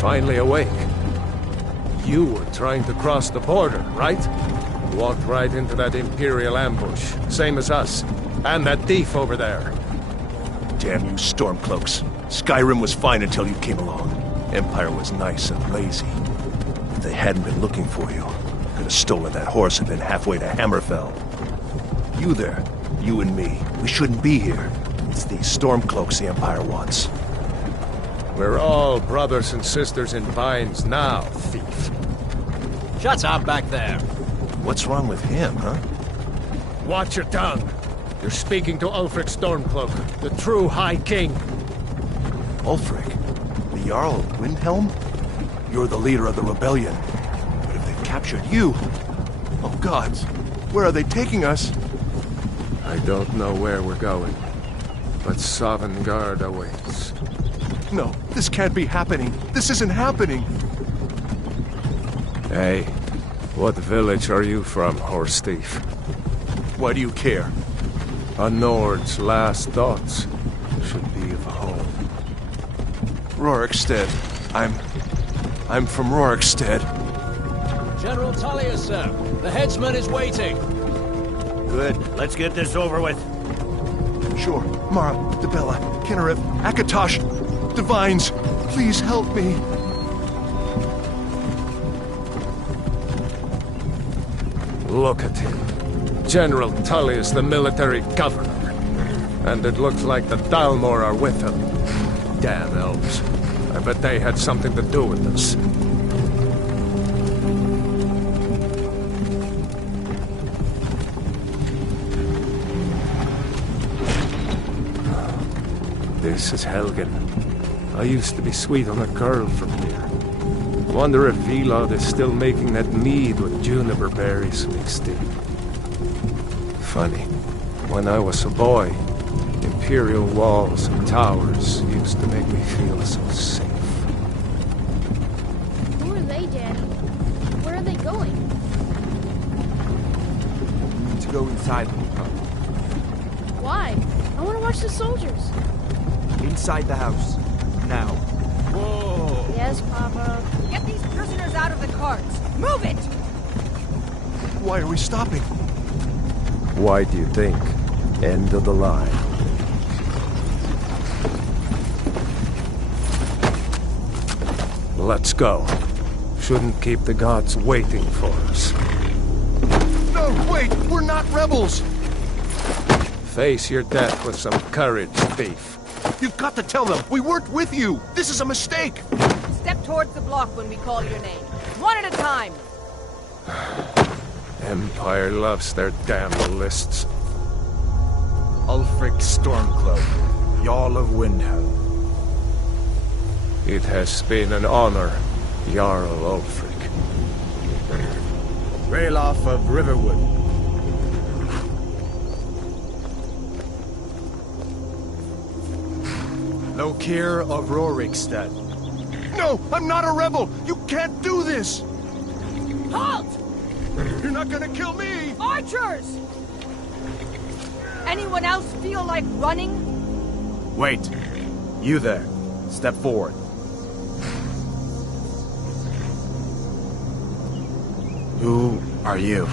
finally awake. You were trying to cross the border, right? Walked right into that Imperial ambush, same as us. And that thief over there. Damn you Stormcloaks. Skyrim was fine until you came along. Empire was nice and lazy. If they hadn't been looking for you, could have stolen that horse and been halfway to Hammerfell. You there, you and me, we shouldn't be here. It's these Stormcloaks the Empire wants. We're all brothers and sisters in binds now, thief. Shut up back there. What's wrong with him, huh? Watch your tongue. You're speaking to Ulfric Stormcloak, the true High King. Ulfric? The Jarl of Windhelm? You're the leader of the rebellion. But if they've captured you... Oh gods, where are they taking us? I don't know where we're going, but Sovngarde awaits. No, this can't be happening. This isn't happening. Hey, what village are you from, horse thief? Why do you care? A Nord's last thoughts should be of home. Rorikstead. I'm from Rorikstead. General Tullius, sir. The headsman is waiting. Good. Let's get this over with. Sure. Mara, Dibella, Kinnereth, Akatosh, Divines, please help me. Look at him. General Tullius, the military governor. And it looks like the Dalmor are with him. Damn elves. I bet they had something to do with this. This is Helgen. I used to be sweet on a girl from here. Wonder if Vilod is still making that mead with juniper berries mixed in. Funny. When I was a boy, Imperial walls and towers used to make me feel so safe. Who are they, Daddy? Where are they going? We need to go inside. Why? I want to watch the soldiers. Inside the house. Now. Whoa! Yes, Papa. Get these prisoners out of the carts. Move it! Why are we stopping? Why do you think? End of the line. Let's go. Shouldn't keep the gods waiting for us. No, wait! We're not rebels! Face your death with some courage, thief. You've got to tell them we weren't with you! This is a mistake! Step towards the block when we call your name. One at a time. Empire loves their damn lists. Ulfric Stormcloak, Jarl of Windhelm. It has been an honor, Jarl Ulfric. Ralof of Riverwood. Lokir of Rorikstead. No! I'm not a rebel! You can't do this! Halt! You're not gonna kill me! Archers! Anyone else feel like running? Wait. You there. Step forward. Who are you?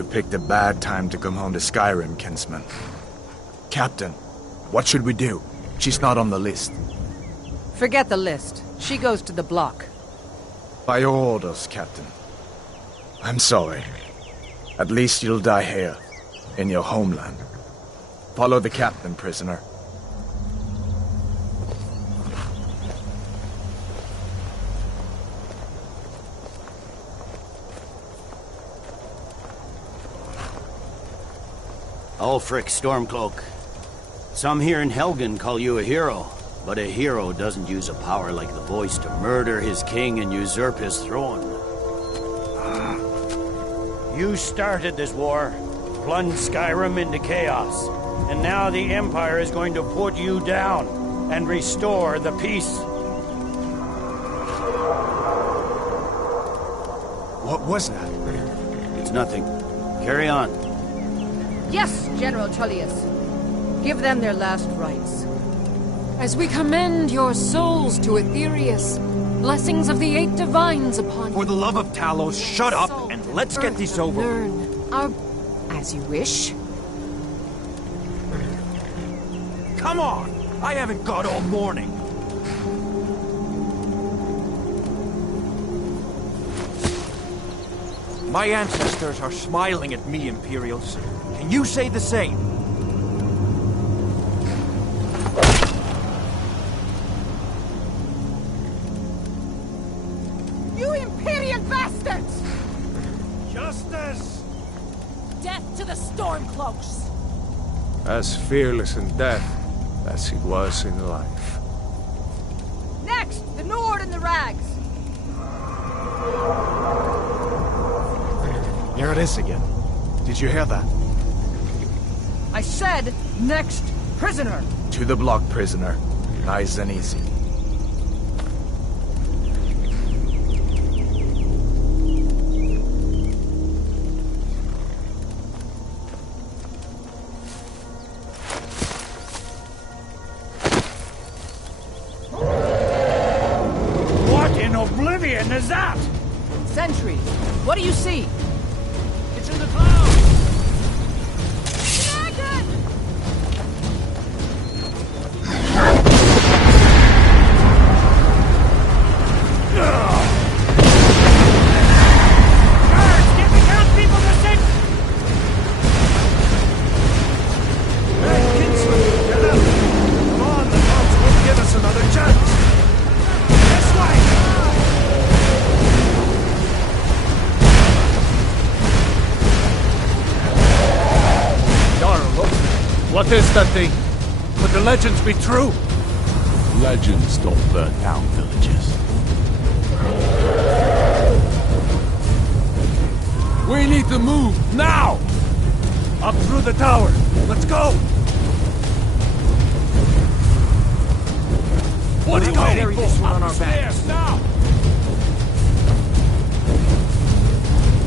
You picked a bad time to come home to Skyrim, kinsman. Captain, what should we do? She's not on the list. Forget the list. She goes to the block. By your orders, Captain. I'm sorry. At least you'll die here, in your homeland. Follow the captain, prisoner. Ulfric Stormcloak. Some here in Helgen call you a hero, but a hero doesn't use a power like the voice to murder his king and usurp his throne. You started this war, plunged Skyrim into chaos, and now the Empire is going to put you down and restore the peace. What was that? It's nothing. Carry on. Yes, General Tullius. Give them their last rites. As we commend your souls to Aetherius, blessings of the eight divines upon For the love of Talos, shut up and let's get this over. Learn our... As you wish. Come on! I haven't got all morning. My ancestors are smiling at me, Imperials. Can you say the same? You Imperial bastards! Justice! Death to the Stormcloaks! As fearless in death as he was in life. Next, the Nord and the Rags! Here it is again. Did you hear that? I said, next, prisoner! To the block, prisoner. Nice and easy. What in oblivion is that? Sentry, what do you see? It's in the clouds! What is that thing? Could the legends be true? Legends don't burn down villages. We need to move, now! Up through the tower. Let's go! What are you waiting for? This one on our backs. Now!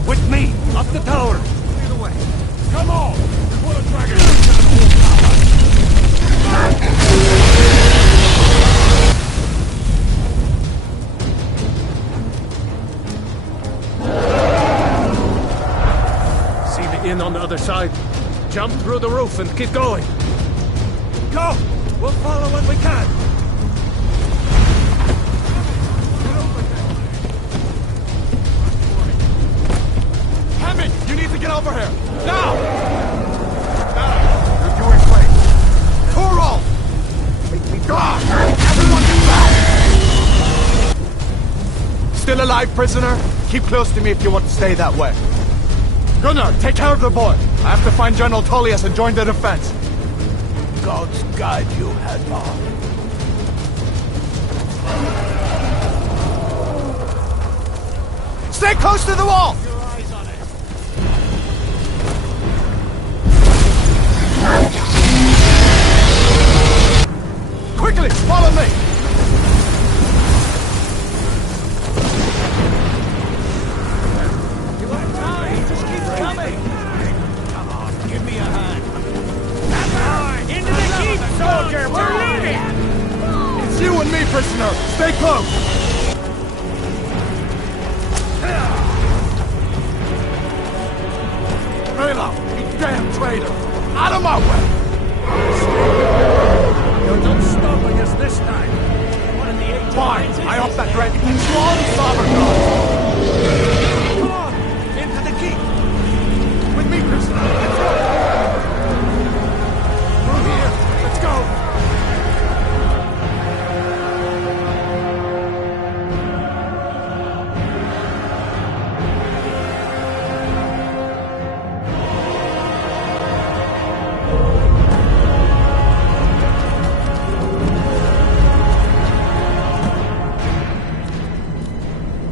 With me, up the tower! Lead the way. Come on! Pull a dragon! See the inn on the other side? Jump through the roof and keep going. Go! We'll follow when we can. Hammond, you need to get over here! Now! You're doing great. Torol! God! Everyone get back! Still alive, prisoner? Keep close to me if you want to stay that way. Gunnar, take care of the boy. I have to find General Tullius and join the defense. Gods guide you, Hadvar. Stay close to the wall! Quickly, follow me! You want time? Just keep coming! Come on, give me a hand. Into the keep, soldier! We're leaving! It's you and me, prisoner! Stay close! Kill him! You damn traitor! Out of my way! You're not stopping us this time. One of the eight Fine! divines is- I hope that dragon keeps one sovereign. Come on! Into the keep! With me, prisoner! Let's go! Through here! Let's go!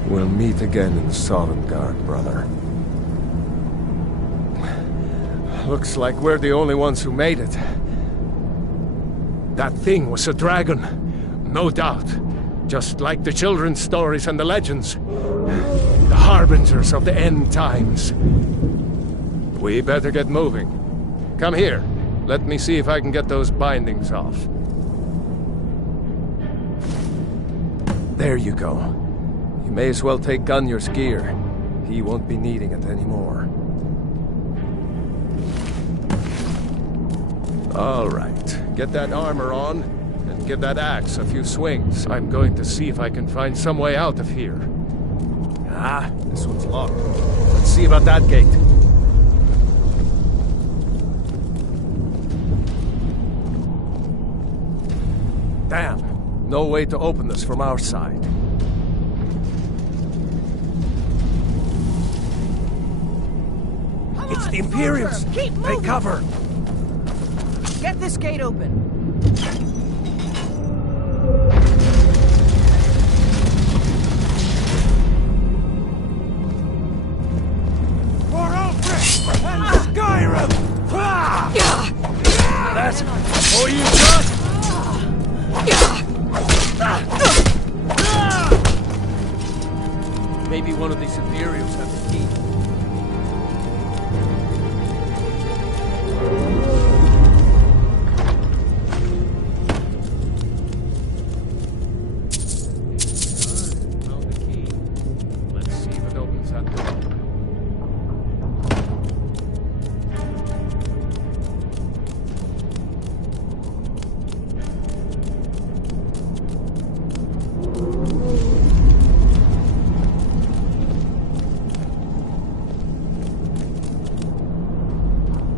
We'll meet again in Sovngarde, brother. Looks like we're the only ones who made it. That thing was a dragon, no doubt. Just like the children's stories and the legends. The harbingers of the end times. We better get moving. Come here. Let me see if I can get those bindings off. There you go. You may as well take Gunnar's gear. He won't be needing it anymore. All right. Get that armor on, and give that axe a few swings. I'm going to see if I can find some way out of here. Ah, this one's locked. Let's see about that gate. Damn. No way to open this from our side. It's the Imperials! Keep moving! Take cover! Get this gate open. For Ulfric and Skyrim! That's all you got? Maybe one of these Imperials have the key. Found the key. Let's see if it opens that door.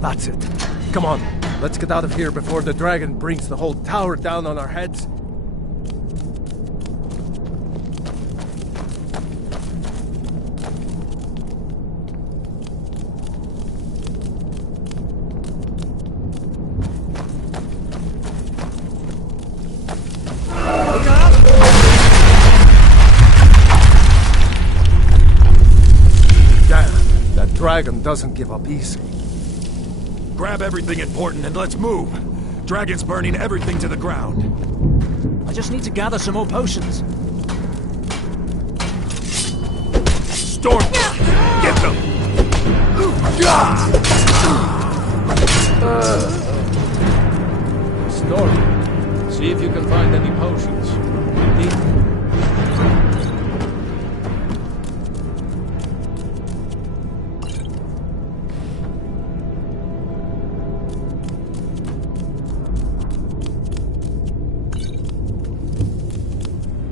That's it. Come on, let's get out of here before the dragon brings the whole tower down on our heads. Damn, that dragon doesn't give up easy. Grab everything important and let's move. Dragon's burning everything to the ground. I just need to gather some more potions. Storm! Get them! Storm, see if you can find any potions.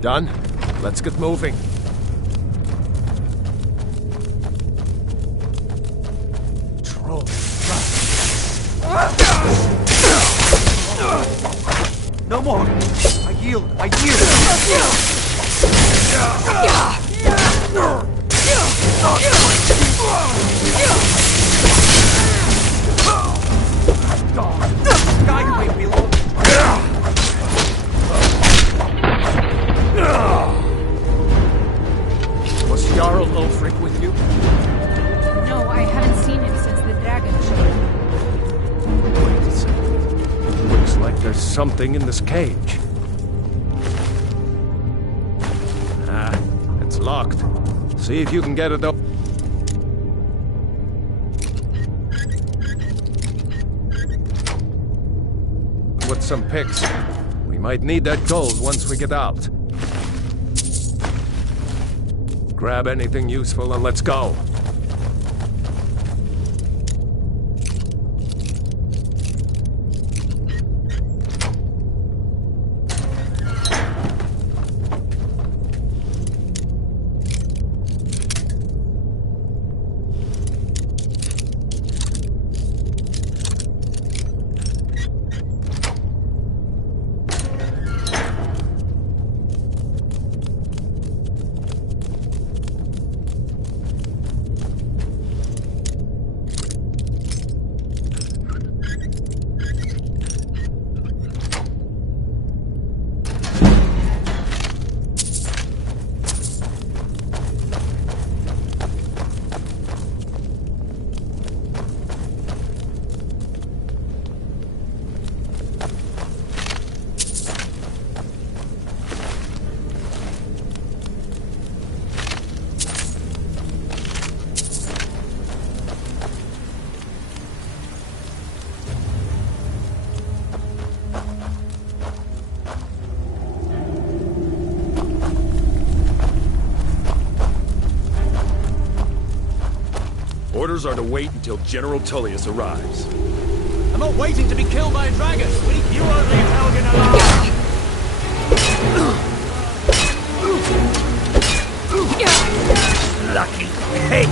Done? Let's get moving. Troll. No more! I yield! I yield! Skyway below! Was Jarl Ulfric with you? No, I haven't seen him since the dragon show. Wait a second. Looks like there's something in this cage. Ah, it's locked. See if you can get it open. With some picks. We might need that gold once we get out. Grab anything useful and let's go. orders are to wait until General Tullius arrives. I'm not waiting to be killed by a dragon. You won't leave Helgen alive. Lucky pig!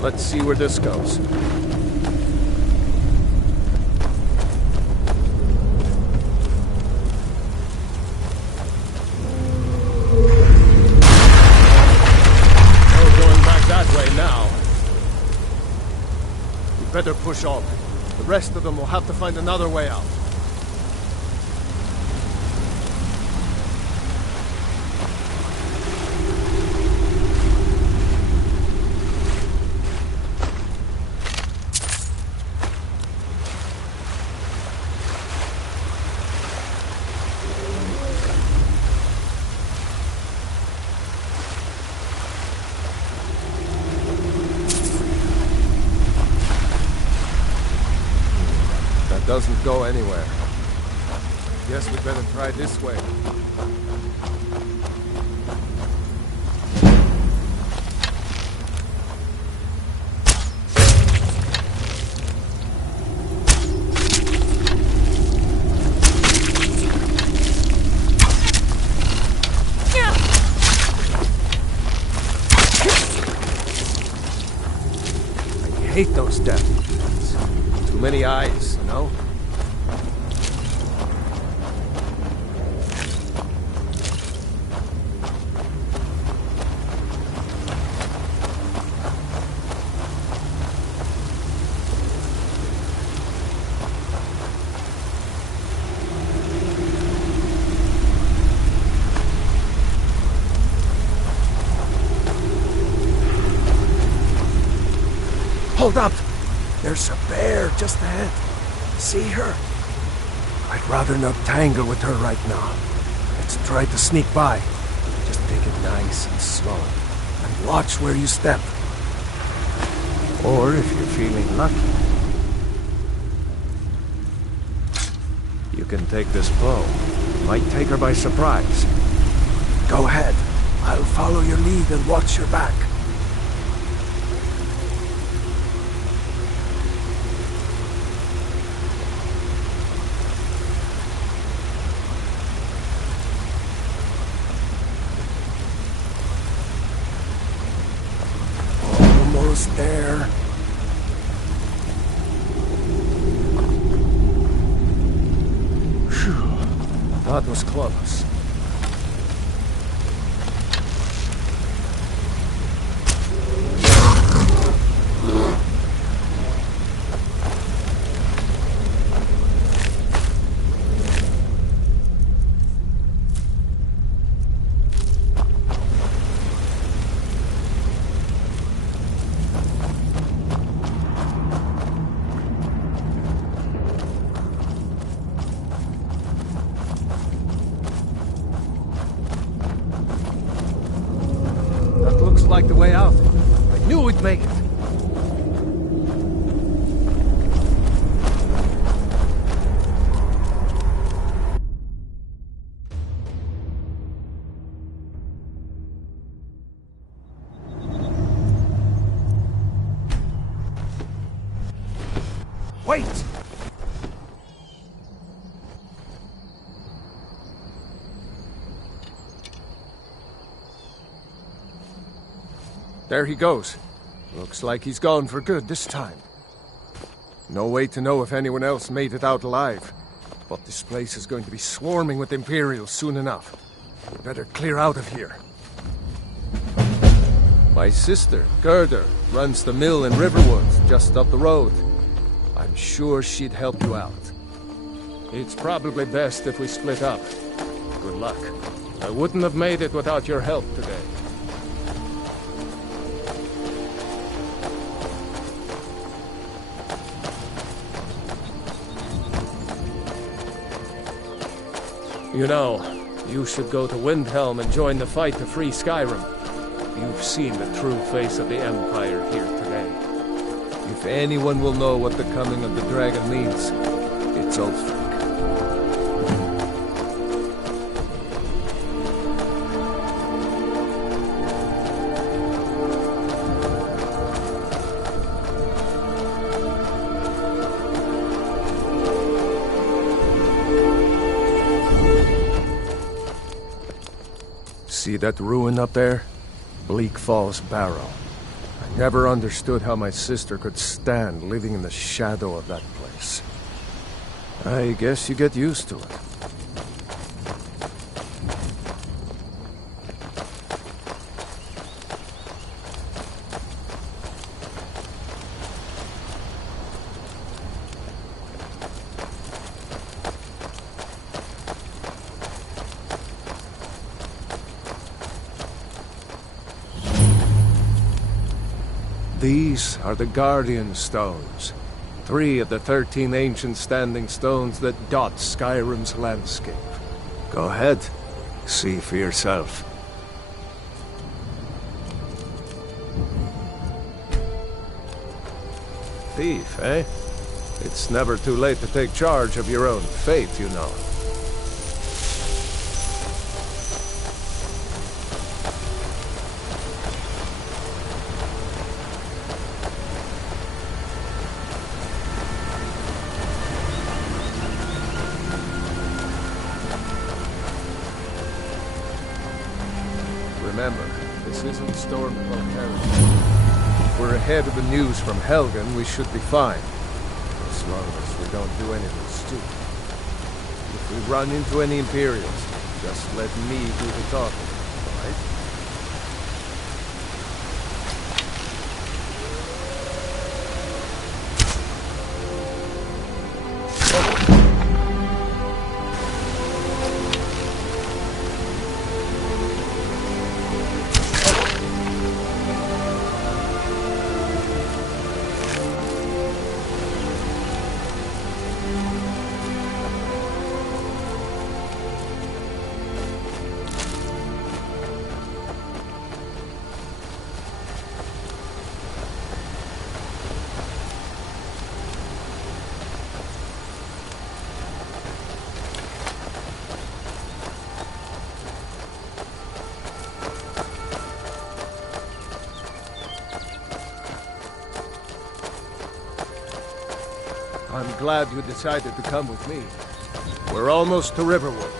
Let's see where this goes. No going back that way now. We better push on. The rest of them will have to find another way out. Doesn't go anywhere. Guess we'd better try this way. I hate those death machines. Too many eyes, you know? Hold up! There's a bear just ahead. See her? I'd rather not tangle with her right now. Let's try to sneak by. Just take it nice and slow. And watch where you step. Or if you're feeling lucky, you can take this bow. Might take her by surprise. Go ahead. I'll follow your lead and watch your back. Almost there. Phew. That was close. Like the way out. I knew we'd make it. Wait! There he goes. Looks like he's gone for good this time. No way to know if anyone else made it out alive. But this place is going to be swarming with Imperials soon enough. We better clear out of here. My sister, Gerda, runs the mill in Riverwood, just up the road. I'm sure she'd help you out. It's probably best if we split up. Good luck. I wouldn't have made it without your help today. You know, you should go to Windhelm and join the fight to free Skyrim. You've seen the true face of the Empire here today. If anyone will know what the coming of the dragon means, it's Ulfric. See that ruin up there? Bleak Falls Barrow. I never understood how my sister could stand living in the shadow of that place. I guess you get used to it. These are the Guardian Stones. 3 of the 13 ancient standing stones that dot Skyrim's landscape. Go ahead. See for yourself. Thief, eh? It's never too late to take charge of your own fate, you know. Remember, this isn't Stormcloak territory. If we're ahead of the news from Helgen, we should be fine. As long as we don't do anything stupid. If we run into any Imperials, just let me do the talking, all right? I'm glad you decided to come with me. We're almost to Riverwood.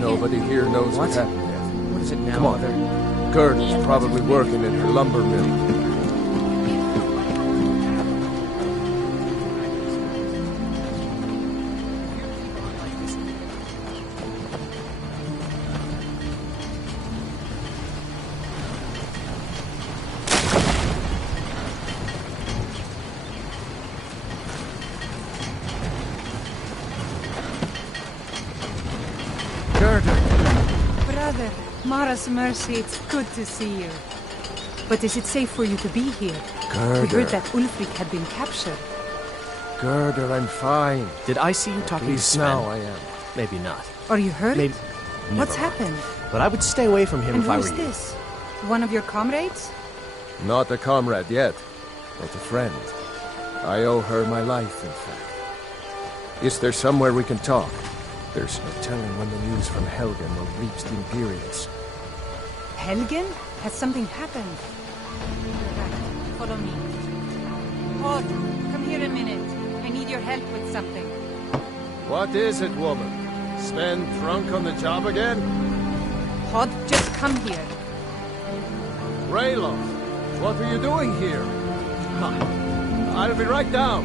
Nobody here knows what happened yet. What is it now, Come on. Mother? Gerda's probably working in her lumber mill. Brother, Mara's mercy, it's good to see you. But is it safe for you to be here? Gerda. We heard that Ulfric had been captured. Gerda, I'm fine. Did I see you talking to Least Sven? now I am. Maybe not. Are you hurt? Maybe. What's Never. happened? But I would stay away from him And if I were who's you. this? One of your comrades? Not a comrade yet, but a friend. I owe her my life, in fact. Is there somewhere we can talk? There's no telling when the news from Helgen will reach the Imperials. Helgen? Has something happened? Right. Follow me. Hod, come here a minute. I need your help with something. What is it, woman? Sven drunk on the job again? Hod, just come here. Rayloff, what are you doing here? I'll be right down.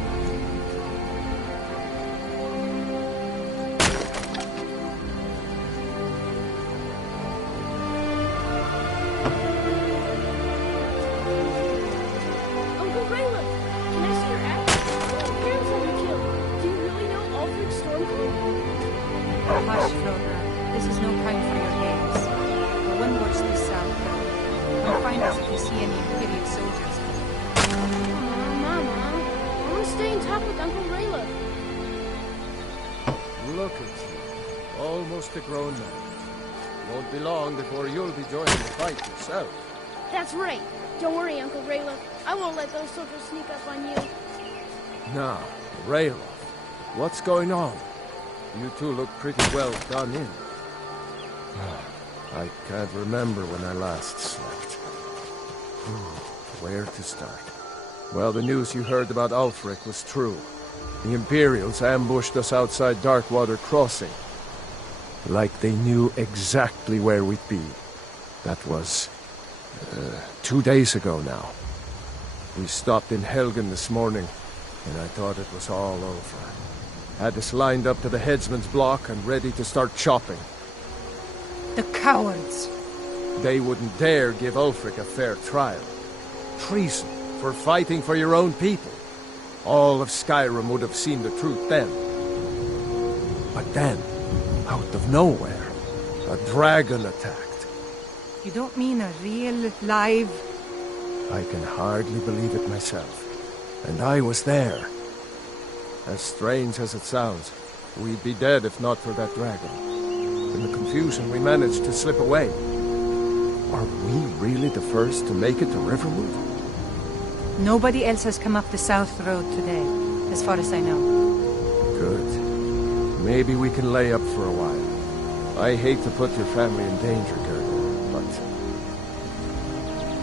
Uncle Raylan, can I see your axe? My parents had you killed. Do you really know Ulfric Stormcloak? Hush, Frodo. This is no time for your games. Go and watch this south road. Come find us if you see any Imperial soldiers. Mama, I want to stay and talk with Uncle Raylan. Look at you. Almost a grown man. Won't be long before you'll be joining the fight yourself. That's right. Don't worry, Uncle Raylan. I won't let those soldiers sneak up on you. Now, Rayloff, what's going on? You two look pretty well done in. I can't remember when I last slept. Where to start? Well, the news you heard about Ulfric was true. The Imperials ambushed us outside Darkwater Crossing. Like they knew exactly where we'd be. That was 2 days ago now. We stopped in Helgen this morning, and I thought it was all over. Had us lined up to the headsman's block and ready to start chopping. The cowards! They wouldn't dare give Ulfric a fair trial. Treason for fighting for your own people. All of Skyrim would have seen the truth then. But then, out of nowhere, a dragon attacked. You don't mean a real, live... I can hardly believe it myself. And I was there. As strange as it sounds, we'd be dead if not for that dragon. In the confusion, we managed to slip away. Are we really the first to make it to Riverwood? Nobody else has come up the South Road today, as far as I know. Good. Maybe we can lay up for a while. I hate to put your family in danger, Gerda, but...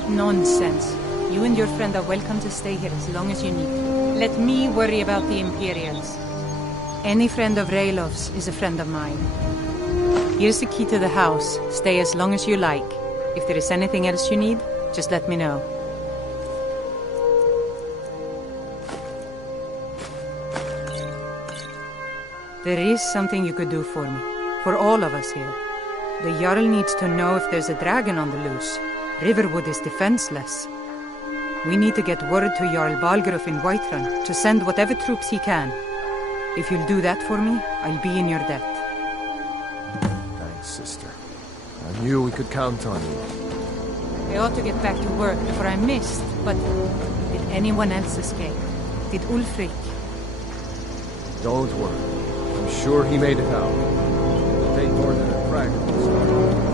Nonsense. You and your friend are welcome to stay here as long as you need. Let me worry about the Imperials. Any friend of Rayloff's is a friend of mine. Here's the key to the house. Stay as long as you like. If there is anything else you need, just let me know. There is something you could do for me. For all of us here. The Jarl needs to know if there's a dragon on the loose. Riverwood is defenseless. We need to get word to Jarl Balgruuf in Whiterun to send whatever troops he can. If you'll do that for me, I'll be in your debt. Thanks, sister. I knew we could count on you. I ought to get back to work before I missed, but did anyone else escape? Did Ulfric? Don't worry. I'm sure he made it out. It'll take more than a dragon to start.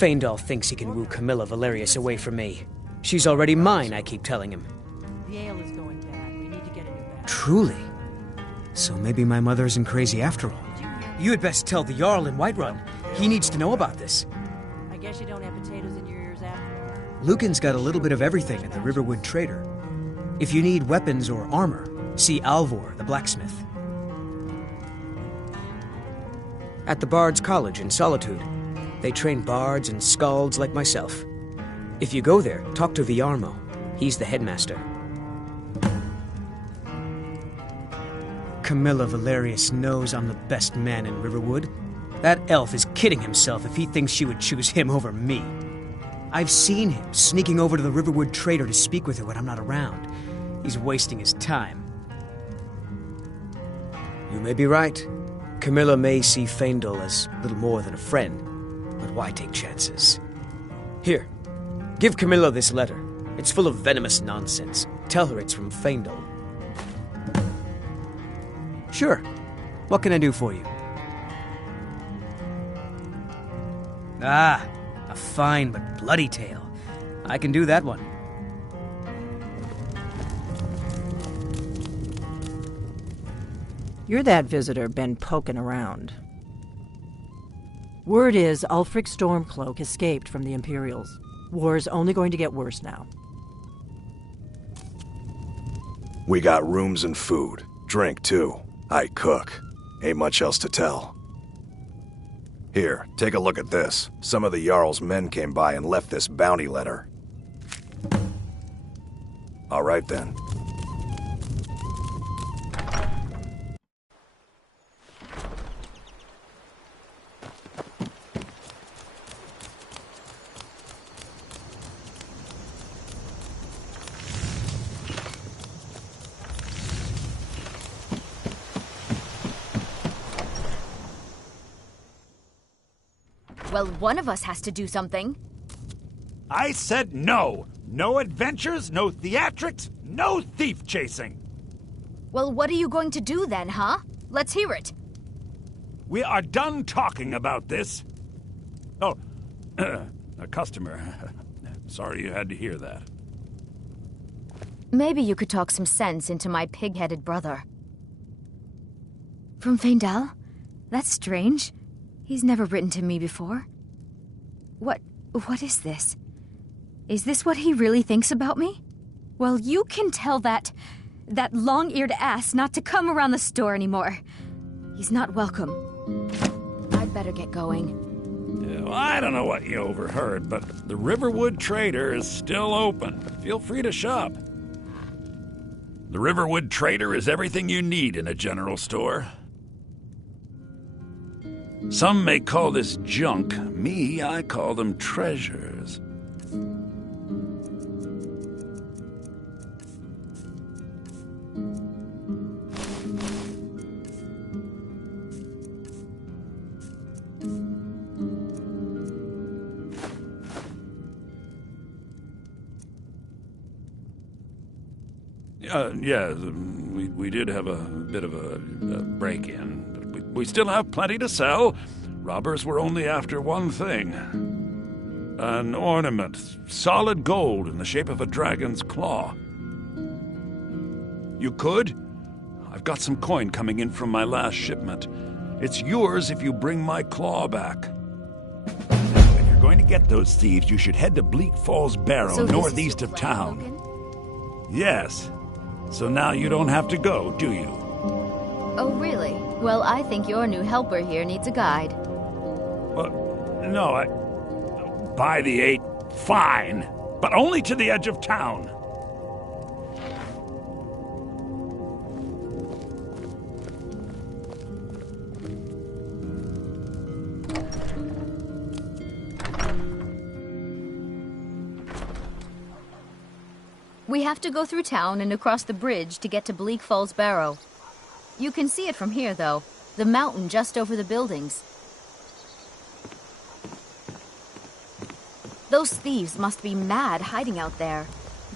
Faendal thinks he can woo Camilla Valerius away from me. She's already mine, I keep telling him. The ale is going bad. We need to get a new batch. Truly? So maybe my mother isn't crazy after all. You had best tell the Jarl in Whiterun. He needs to know about this. I guess you don't have potatoes in your ears after all. Lucan's got a little bit of everything at the Riverwood Trader. If you need weapons or armor, see Alvor, the blacksmith. At the Bard's College in Solitude, they train bards and skalds like myself. If you go there, talk to Viarmo. He's the headmaster. Camilla Valerius knows I'm the best man in Riverwood. That elf is kidding himself if he thinks she would choose him over me. I've seen him sneaking over to the Riverwood Trader to speak with her when I'm not around. He's wasting his time. You may be right. Camilla may see Faendal as little more than a friend. But why take chances? Here, give Camilla this letter. It's full of venomous nonsense. Tell her it's from Faendal. Sure. What can I do for you? Ah, a fine but bloody tale. I can do that one. You're that visitor been poking around. Word is Ulfric Stormcloak escaped from the Imperials. War's only going to get worse now. We got rooms and food. Drink, too. I cook. Ain't much else to tell. Here, take a look at this. Some of the Jarl's men came by and left this bounty letter. All right, then. Well, one of us has to do something. I said no! No adventures, no theatrics, no thief chasing! Well, what are you going to do then, huh? Let's hear it. We are done talking about this. Oh, a customer. Sorry you had to hear that. Maybe you could talk some sense into my pig-headed brother. From Feindal? That's strange. He's never written to me before. What is this? Is this what he really thinks about me? Well, you can tell that long-eared ass not to come around the store anymore. He's not welcome. I'd better get going. Yeah, well, I don't know what you overheard, but the Riverwood Trader is still open. Feel free to shop. The Riverwood Trader is everything you need in a general store. Some may call this junk. Me, I call them treasures. Yeah, we did have a bit of a break-in, but we still have plenty to sell. Robbers were only after one thing. An ornament, solid gold in the shape of a dragon's claw. You could? I've got some coin coming in from my last shipment. It's yours if you bring my claw back. Now, if you're going to get those thieves, you should head to Bleak Falls Barrow, So northeast of town. Logan? Yes. So now you don't have to go, do you? Oh, really? Well, I think your new helper here needs a guide. No, by the 8, fine. But only to the edge of town. We have to go through town and across the bridge to get to Bleak Falls Barrow. You can see it from here, though. The mountain just over the buildings. Those thieves must be mad hiding out there.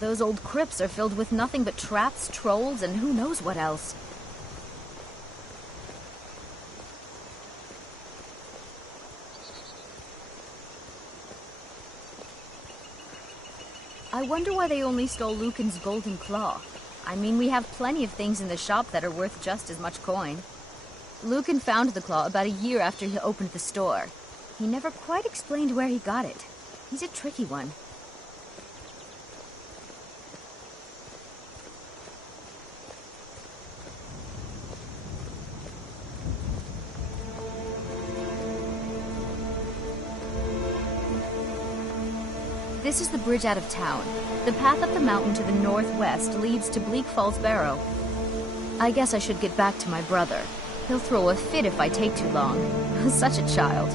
Those old crypts are filled with nothing but traps, trolls, and who knows what else. I wonder why they only stole Lucan's golden claw. I mean, we have plenty of things in the shop that are worth just as much coin. Lucan found the claw about a year after he opened the store. He never quite explained where he got it. He's a tricky one. This is the bridge out of town. The path up the mountain to the northwest leads to Bleak Falls Barrow. I guess I should get back to my brother. He'll throw a fit if I take too long. Such a child.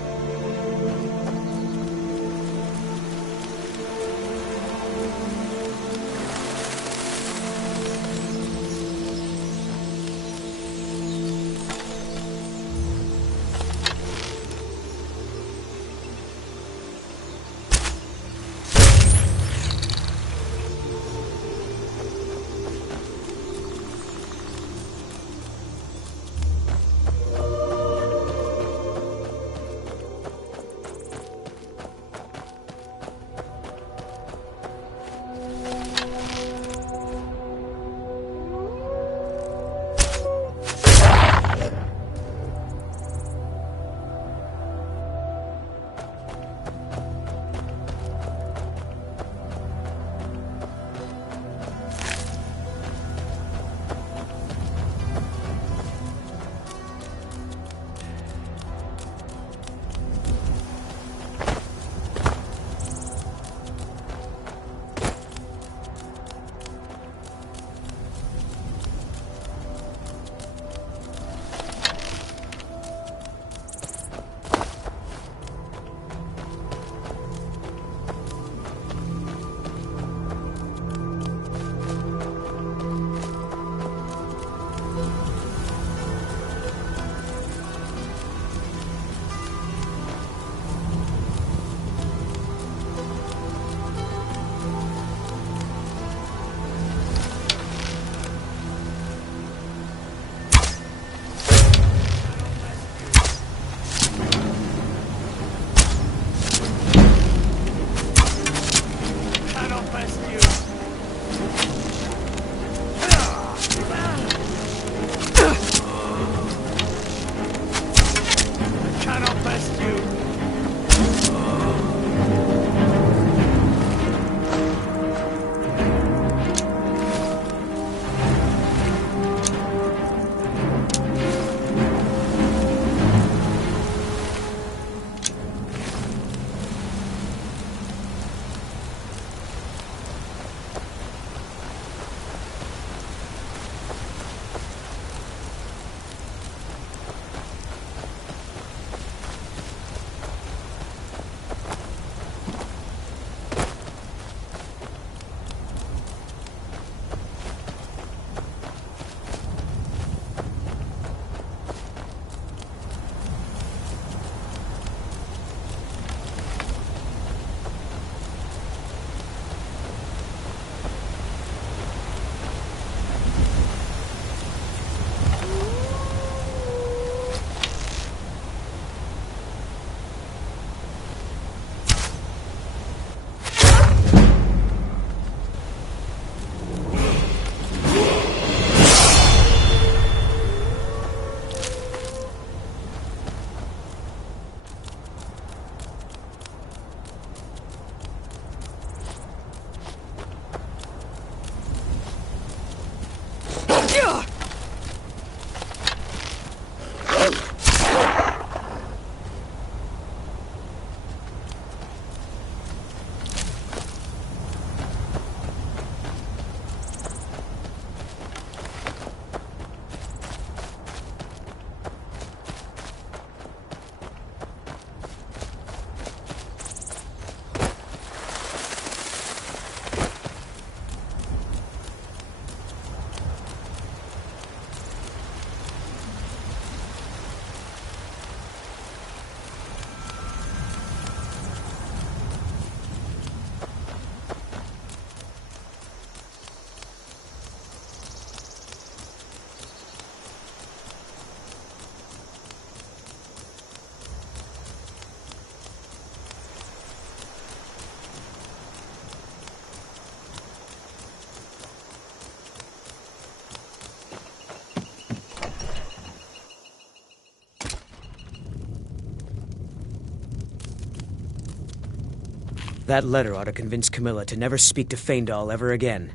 That letter ought to convince Camilla to never speak to Faendal ever again.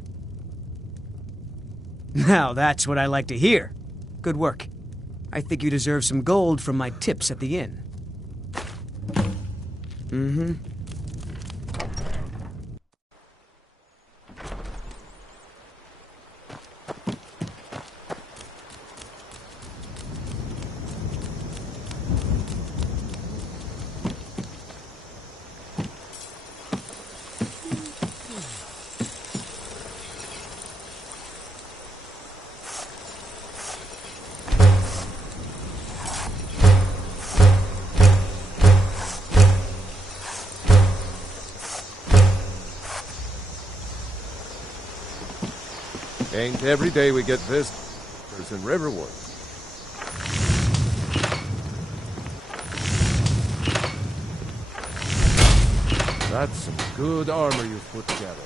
Now that's what I like to hear. Good work. I think you deserve some gold from my tips at the inn. Mm-hmm. Ain't every day we get visitors in Riverwood. That's some good armor you've put together.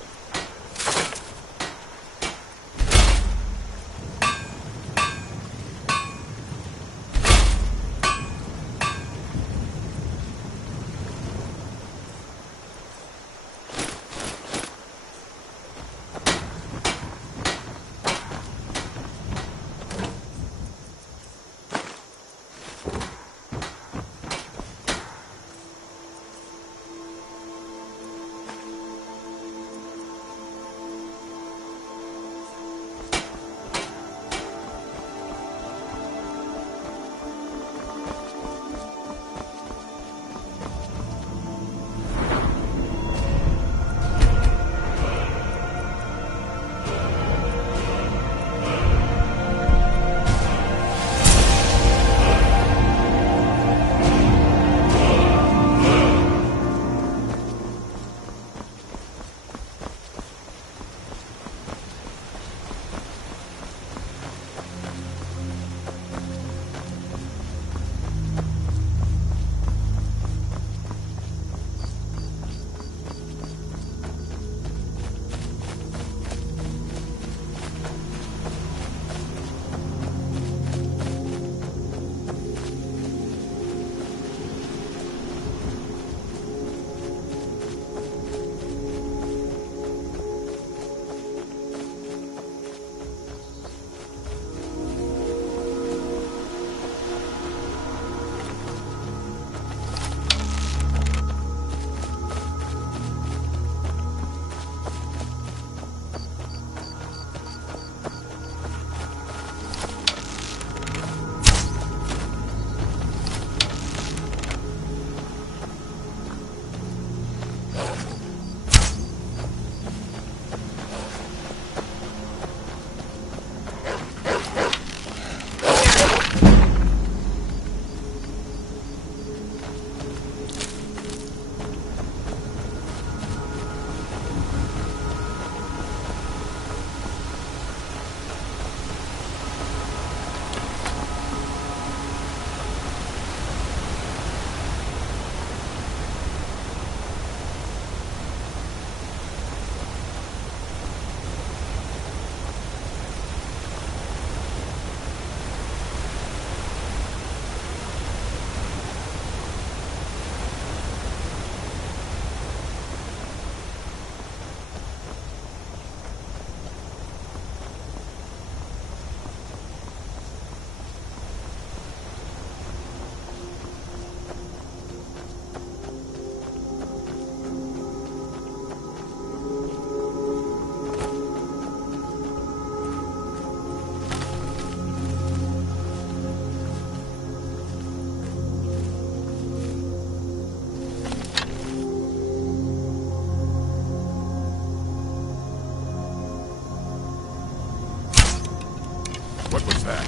What was that?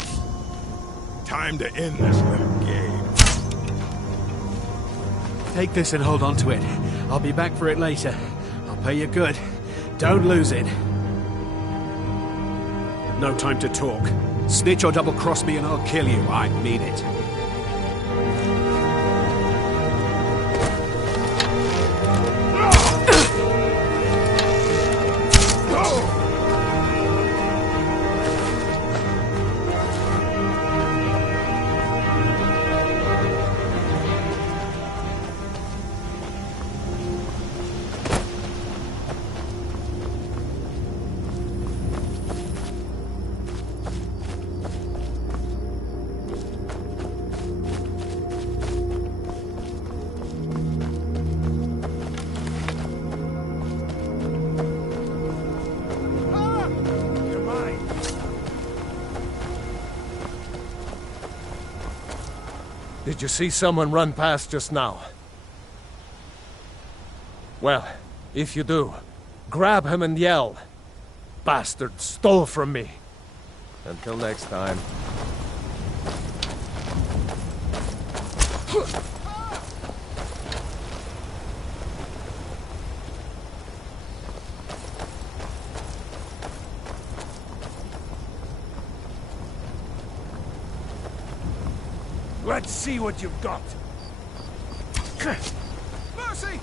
Time to end this little game. Take this and hold on to it. I'll be back for it later. I'll pay you good. Don't lose it. No time to talk. Snitch or double-cross me and I'll kill you. I mean it. Did you see someone run past just now? Well, if you do, grab him and yell. Bastard stole from me. Until next time. Let's see what you've got. Mercy!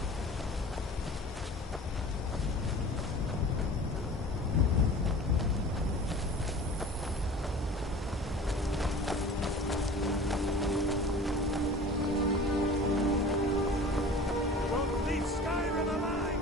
Won't leave Skyrim alive!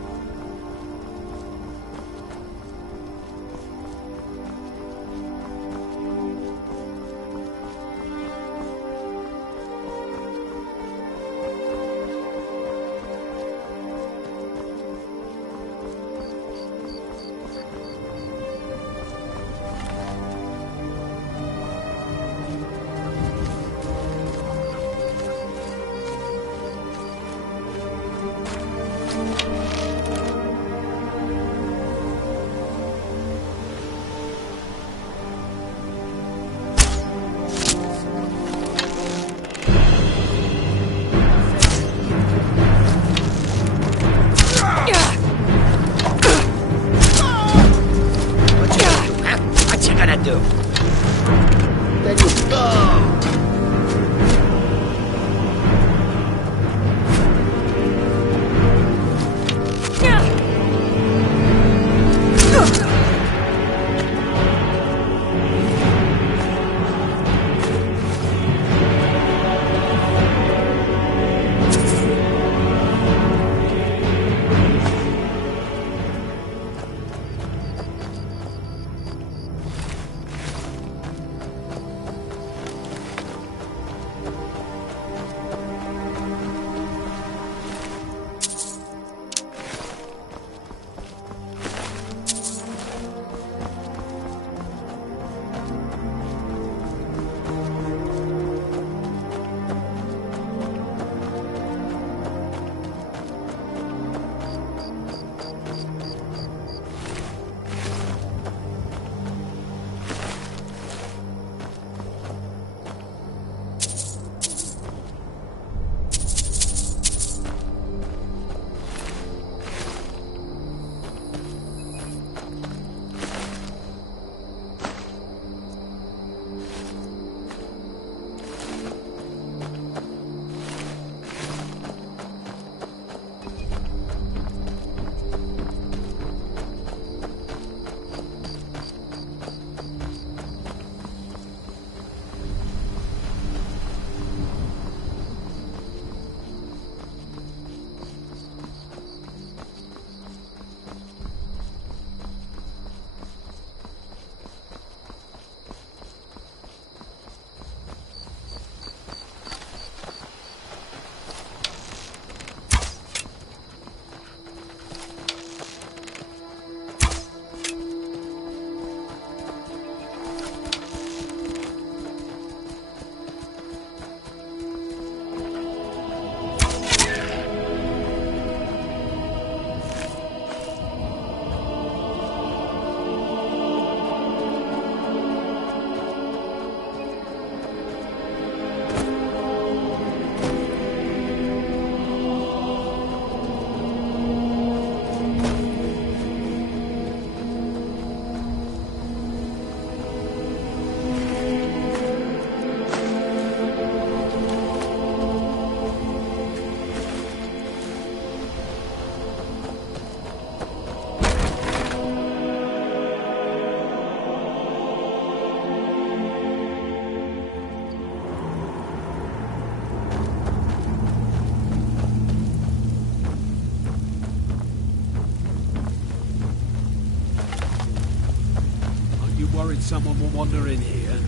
Worried someone will wander in here.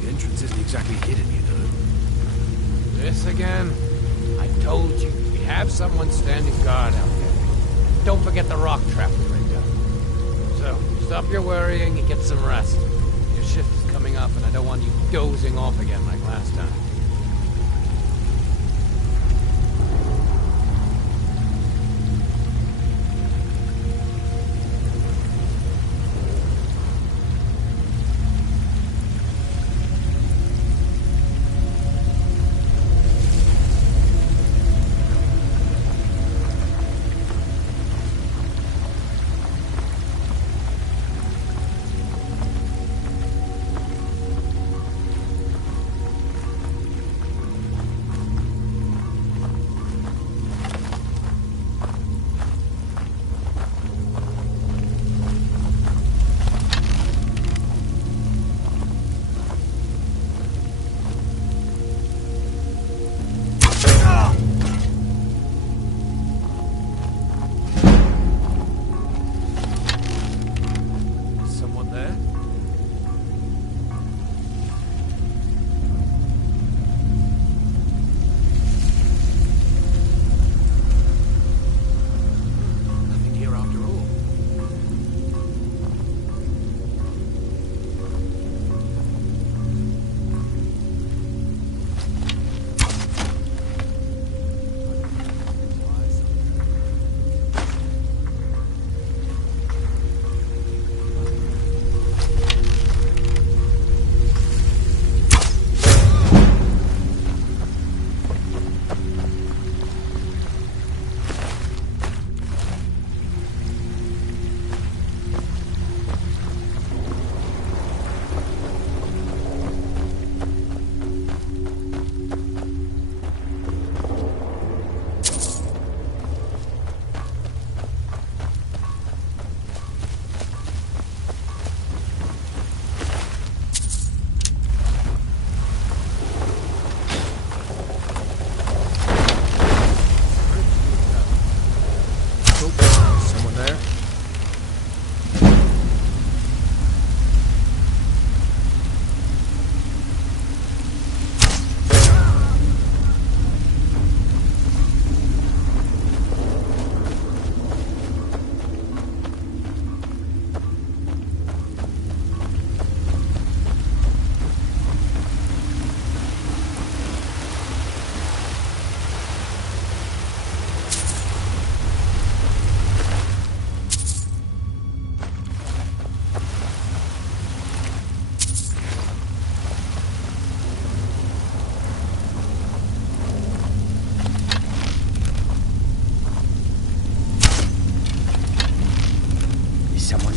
The entrance isn't exactly hidden, you know. This again? I told you, we have someone standing guard out there. Don't forget the rock trap we rigged up. So, stop your worrying and get some rest. Your shift is coming up and I don't want you dozing off again like last time.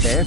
there.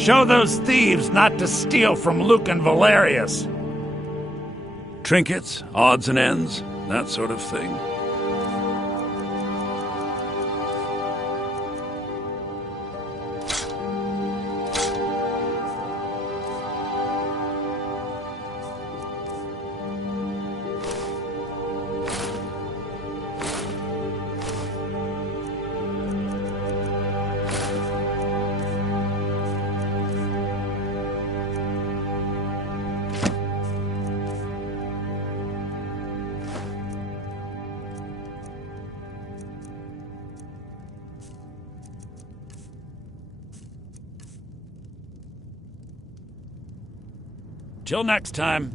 Show those thieves not to steal from Luke and Valerius. Trinkets, odds and ends, that sort of thing. Till next time.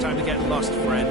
Time to get lost, friend.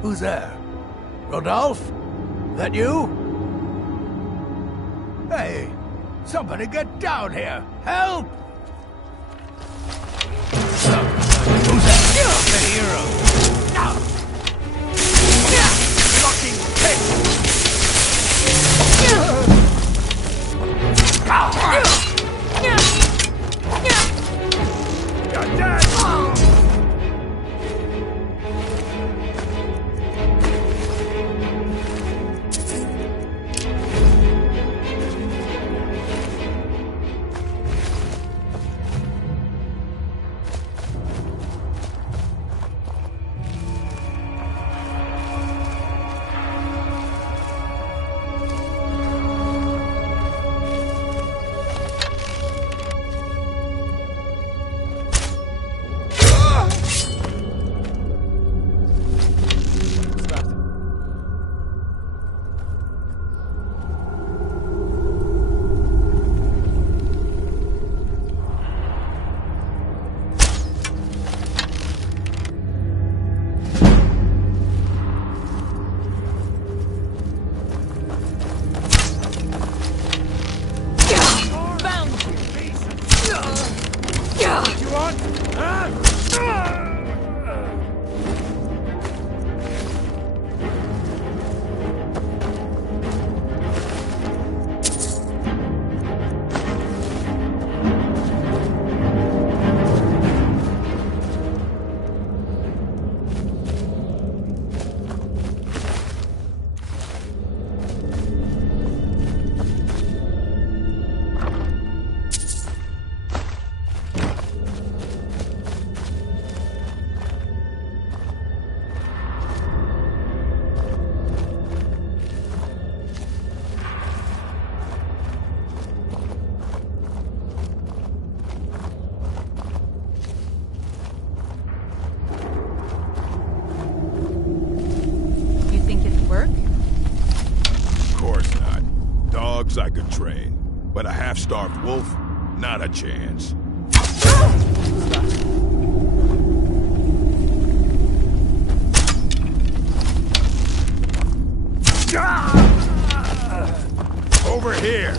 Who's there? Rodolphe? That you? Hey, somebody get down here! Help! Who's that? The hero! Fucking kick! You're dead! I could train, but a half-starved wolf, not a chance. Over here!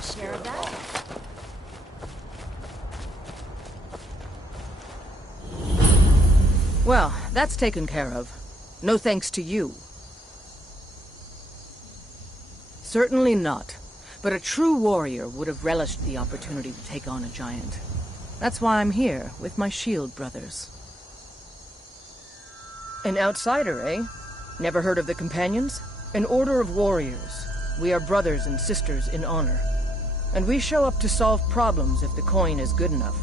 take care of that. Well, that's taken care of. No thanks to you. Certainly not. But a true warrior would have relished the opportunity to take on a giant. That's why I'm here, with my shield brothers. An outsider, eh? Never heard of the Companions? An order of warriors. We are brothers and sisters in honor. And we show up to solve problems if the coin is good enough.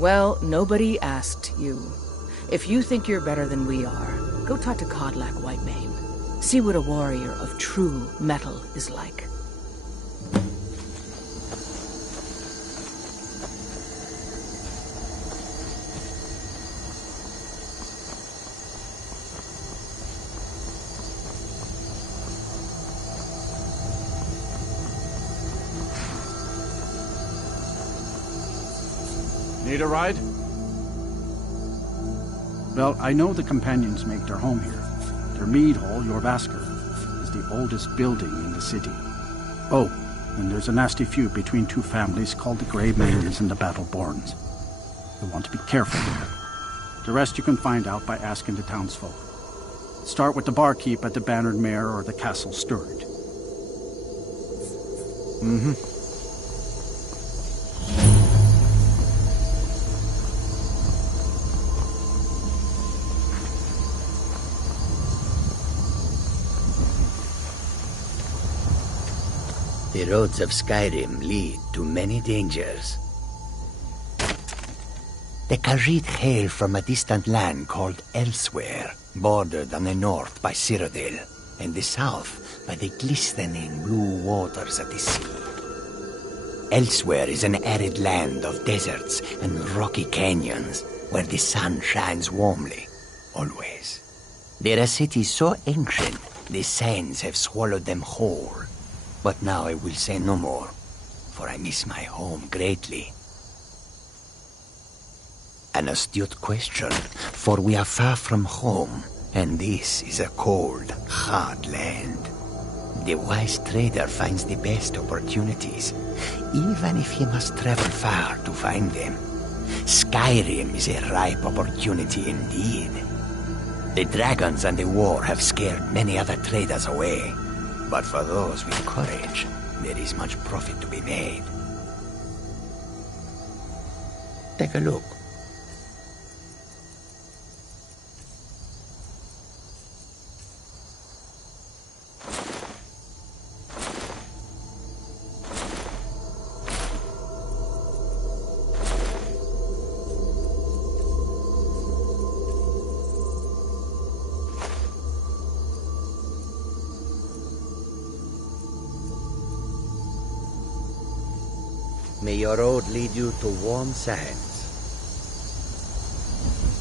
Well, nobody asked you. If you think you're better than we are, go talk to Codlac Whitemane. See what a warrior of true metal is like. Need a ride? Well, I know the Companions make their home here. Their mead hall, Jorvasker, is the oldest building in the city. Oh, and there's a nasty feud between two families called the Grey Maidens and the Battleborns. You'll want to be careful there. The rest you can find out by asking the townsfolk. Start with the barkeep at the Bannered Mare or the Castle Steward. The roads of Skyrim lead to many dangers. The Khajiit hail from a distant land called Elsewhere, bordered on the north by Cyrodiil, and the south by the glistening blue waters of the sea. Elsewhere is an arid land of deserts and rocky canyons, where the sun shines warmly, always. There are cities so ancient, the sands have swallowed them whole. But now I will say no more, for I miss my home greatly. An astute question, for we are far from home, and this is a cold, hard land. The wise trader finds the best opportunities, even if he must travel far to find them. Skyrim is a ripe opportunity indeed. The dragons and the war have scared many other traders away. But for those with courage, there is much profit to be made. Take a look. May your road lead you to warm sands.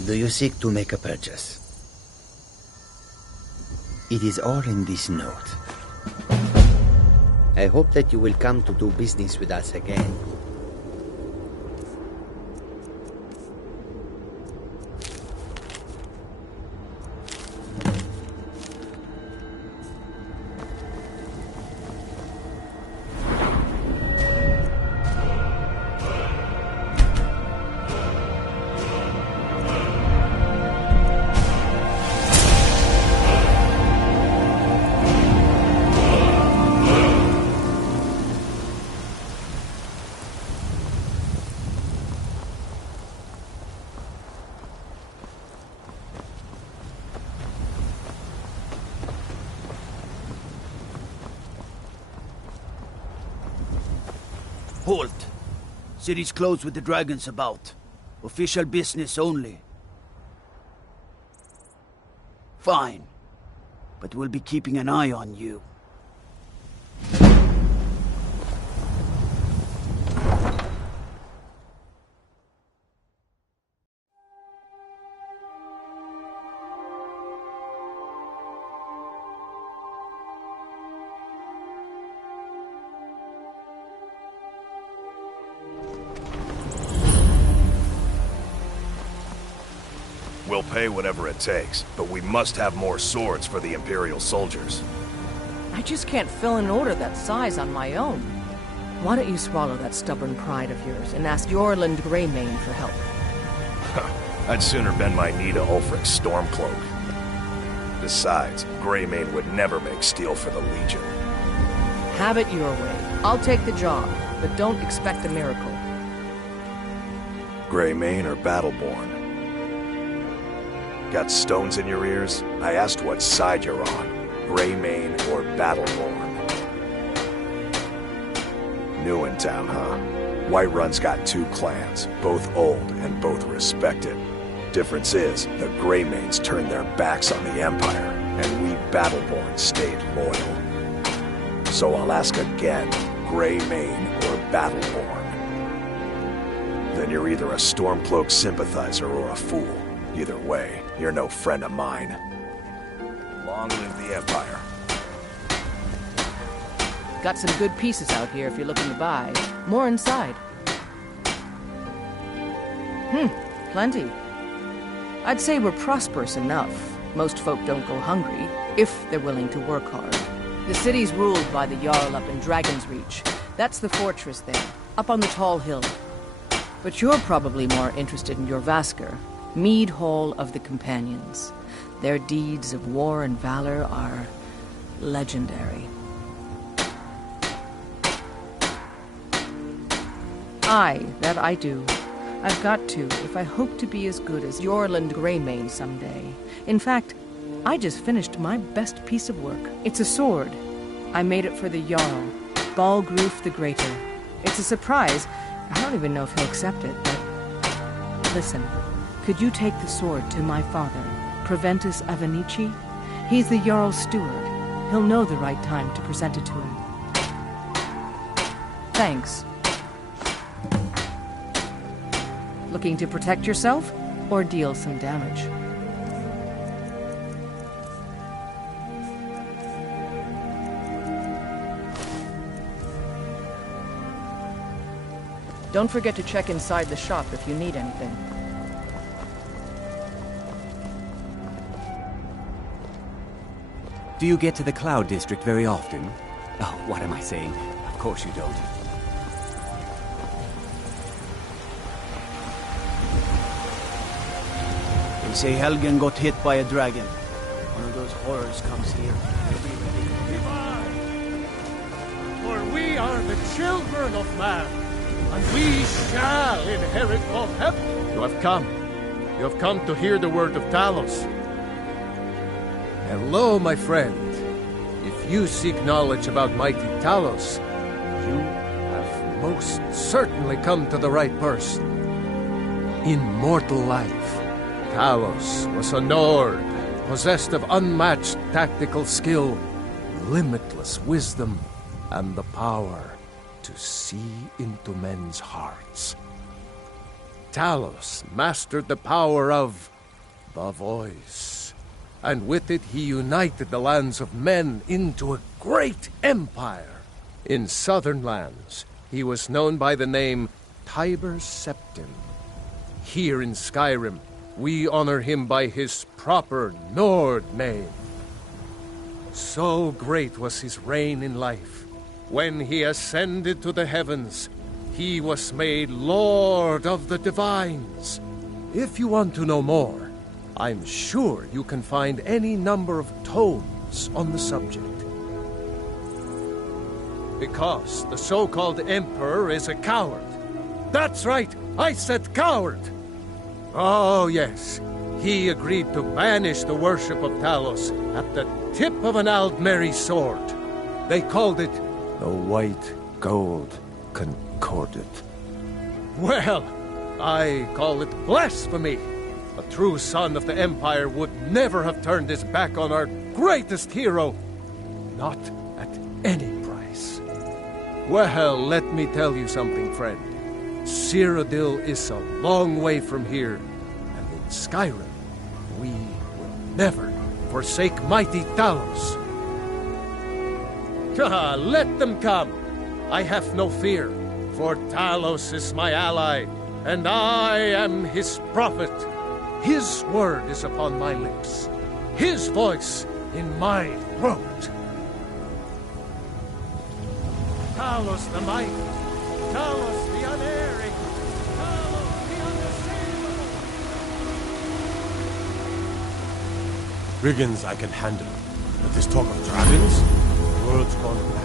Do you seek to make a purchase? It is all in this note. I hope that you will come to do business with us again. Halt! City's closed with the dragons about. Official business only. Fine. But we'll be keeping an eye on you. We'll pay whatever it takes, but we must have more swords for the Imperial soldiers. I just can't fill an order that size on my own. Why don't you swallow that stubborn pride of yours and ask Yorland Greymane for help? I'd sooner bend my knee to Ulfric's Stormcloak. Besides, Greymane would never make steel for the Legion. Have it your way. I'll take the job, but don't expect a miracle. Greymane or Battleborn? Got stones in your ears? I asked what side you're on. Greymane or Battleborn? New in town, huh? Whiterun's got 2 clans, both old and both respected. Difference is, the Greymanes turned their backs on the Empire, and we Battleborn stayed loyal. So I'll ask again, Greymane or Battleborn? Then you're either a Stormcloak sympathizer or a fool. Either way, you're no friend of mine. Long live the Empire. Got some good pieces out here if you're looking to buy. More inside. Plenty. I'd say we're prosperous enough. Most folk don't go hungry, if they're willing to work hard. The city's ruled by the Jarl up in Dragon's Reach. That's the fortress there, up on the tall hill. But you're probably more interested in your Vasker, Mead Hall of the Companions. Their deeds of war and valor are legendary. Aye, that I do. I've got to, if I hope to be as good as Yorland Greymane someday. In fact, I just finished my best piece of work. It's a sword. I made it for the Jarl, Balgruf the Greater. It's a surprise. I don't even know if he'll accept it, but... Listen, could you take the sword to my father, Proventus Avenici? He's the Jarl's steward. He'll know the right time to present it to him. Thanks. Looking to protect yourself, or deal some damage? Don't forget to check inside the shop if you need anything. Do you get to the Cloud District very often? Oh, what am I saying? Of course you don't. They say Helgen got hit by a dragon. One of those horrors comes here. For we are the children of man, and we shall inherit all heaven. You have come. You have come to hear the word of Talos. Hello, my friend. If you seek knowledge about mighty Talos, you have most certainly come to the right person. In mortal life, Talos was a Nord, possessed of unmatched tactical skill, limitless wisdom, and the power to see into men's hearts. Talos mastered the power of the voice, and with it he united the lands of men into a great empire. In southern lands, he was known by the name Tiber Septim. Here in Skyrim, we honor him by his proper Nord name. So great was his reign in life. When he ascended to the heavens, he was made Lord of the Divines. If you want to know more, I'm sure you can find any number of tomes on the subject. Because the so-called Emperor is a coward. That's right, I said coward! Oh, yes. He agreed to banish the worship of Talos at the tip of an Aldmeri sword. They called it the White Gold Concordat. Well, I call it blasphemy. A true son of the Empire would never have turned his back on our greatest hero. Not at any price. Well, let me tell you something, friend. Cyrodiil is a long way from here, and in Skyrim, we will never forsake mighty Talos. Let them come. I have no fear, for Talos is my ally, and I am his prophet. His word is upon my lips, his voice in my throat. Talos the mighty, Talos the unerring, Talos the unassailable. Brigands I can handle, but this talk of dragons? The world's gone mad.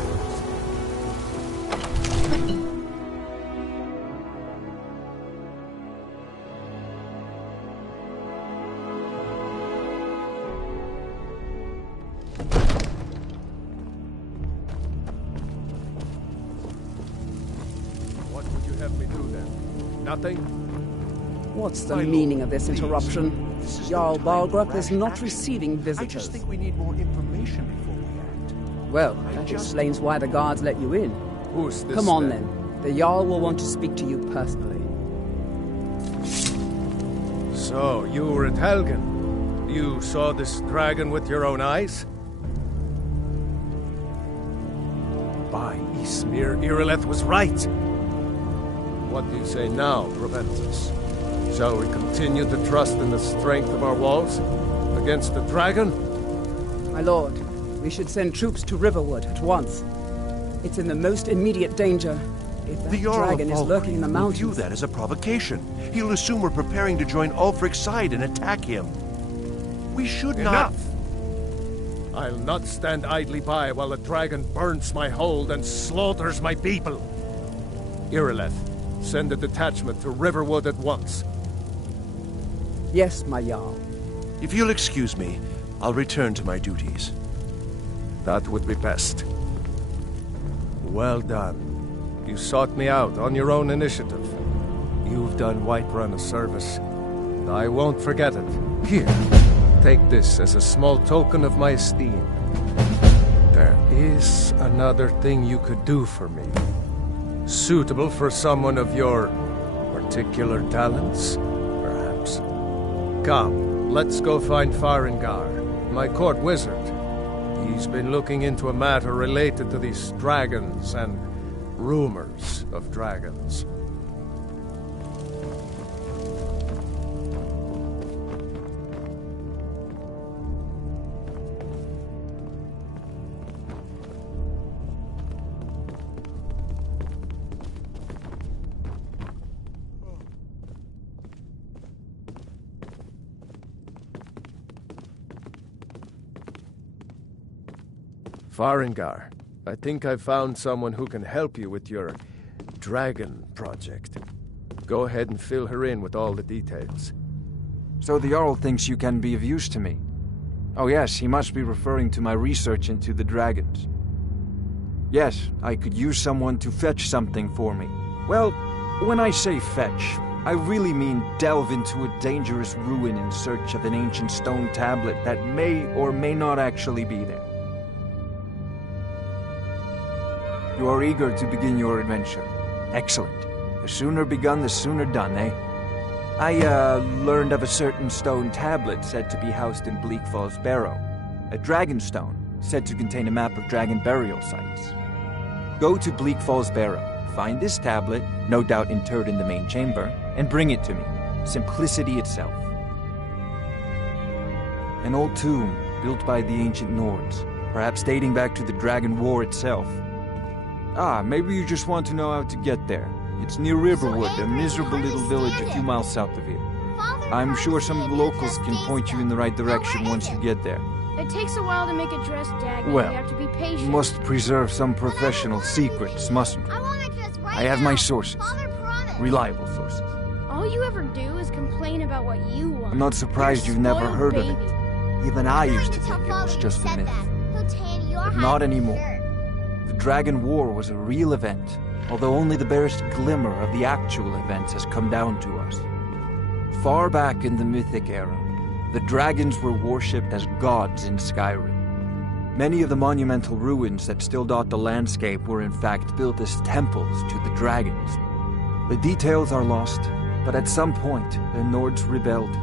What would you have me do then? Nothing? What's the meaning of this interruption? Jarl Balgruck is not receiving visitors. I just think we need more information before we act. Well, that explains why the guards let you in. Who's this? Come on then. The Jarl will want to speak to you personally. So, you were at Helgen. You saw this dragon with your own eyes? By Ysmir, Irileth was right. What do you say now, Proventus? Shall we continue to trust in the strength of our walls against the dragon? My lord, we should send troops to Riverwood at once. It's in the most immediate danger. If that The Jarl dragon of is lurking in the will mountains... view that as a provocation. He'll assume we're preparing to join Ulfric's side and attack him. We should not... Enough! I'll not stand idly by while the dragon burns my hold and slaughters my people. Irileth, send a detachment to Riverwood at once. Yes, my Jarl. If you'll excuse me, I'll return to my duties. That would be best. Well done. You sought me out on your own initiative. You've done Whiterun a service, and I won't forget it. Here, take this as a small token of my esteem. There is another thing you could do for me. Suitable for someone of your particular talents, perhaps. Come, let's go find Farengar, my court wizard. He's been looking into a matter related to these dragons and rumors of dragons. Farengar, I think I've found someone who can help you with your dragon project. Go ahead and fill her in with all the details. So the Jarl thinks you can be of use to me. Oh yes, he must be referring to my research into the dragons. Yes, I could use someone to fetch something for me. Well, when I say fetch, I really mean delve into a dangerous ruin in search of an ancient stone tablet that may or may not actually be there. You are eager to begin your adventure. Excellent. The sooner begun, the sooner done, eh? I, learned of a certain stone tablet said to be housed in Bleak Falls Barrow. A dragon stone, said to contain a map of dragon burial sites. Go to Bleak Falls Barrow, find this tablet, no doubt interred in the main chamber, and bring it to me. Simplicity itself. An old tomb, built by the ancient Nords, perhaps dating back to the Dragon War itself. Ah, maybe you just want to know how to get there. It's near Riverwood, a miserable little village a few miles south of here. I'm sure some of the locals can point you in the right direction once you get there. It takes a while to make a dress, Dagny. Well, You have to be patient. must preserve some professional secrets, mustn't we? I have my sources. Reliable sources. All you ever do is complain about what you want. I'm not surprised you've never heard of baby. it. Even I used to think it was just a myth. But not anymore. The Dragon War was a real event, although only the barest glimmer of the actual events has come down to us. Far back in the Mythic era, the dragons were worshipped as gods in Skyrim. Many of the monumental ruins that still dot the landscape were in fact built as temples to the dragons. The details are lost, but at some point, the Nords rebelled.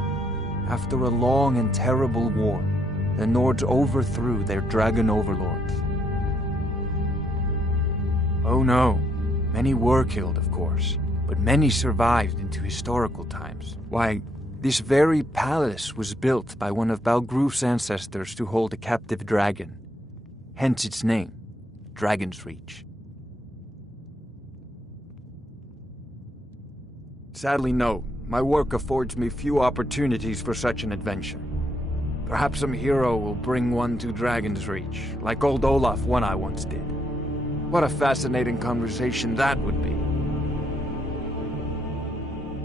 After a long and terrible war, the Nords overthrew their dragon overlords. Oh no, many were killed, of course, but many survived into historical times. Why, this very palace was built by one of Balgruf's ancestors to hold a captive dragon. Hence its name, Dragon's Reach. Sadly, no. My work affords me few opportunities for such an adventure. Perhaps some hero will bring one to Dragon's Reach, like old Olaf one I once did. What a fascinating conversation that would be.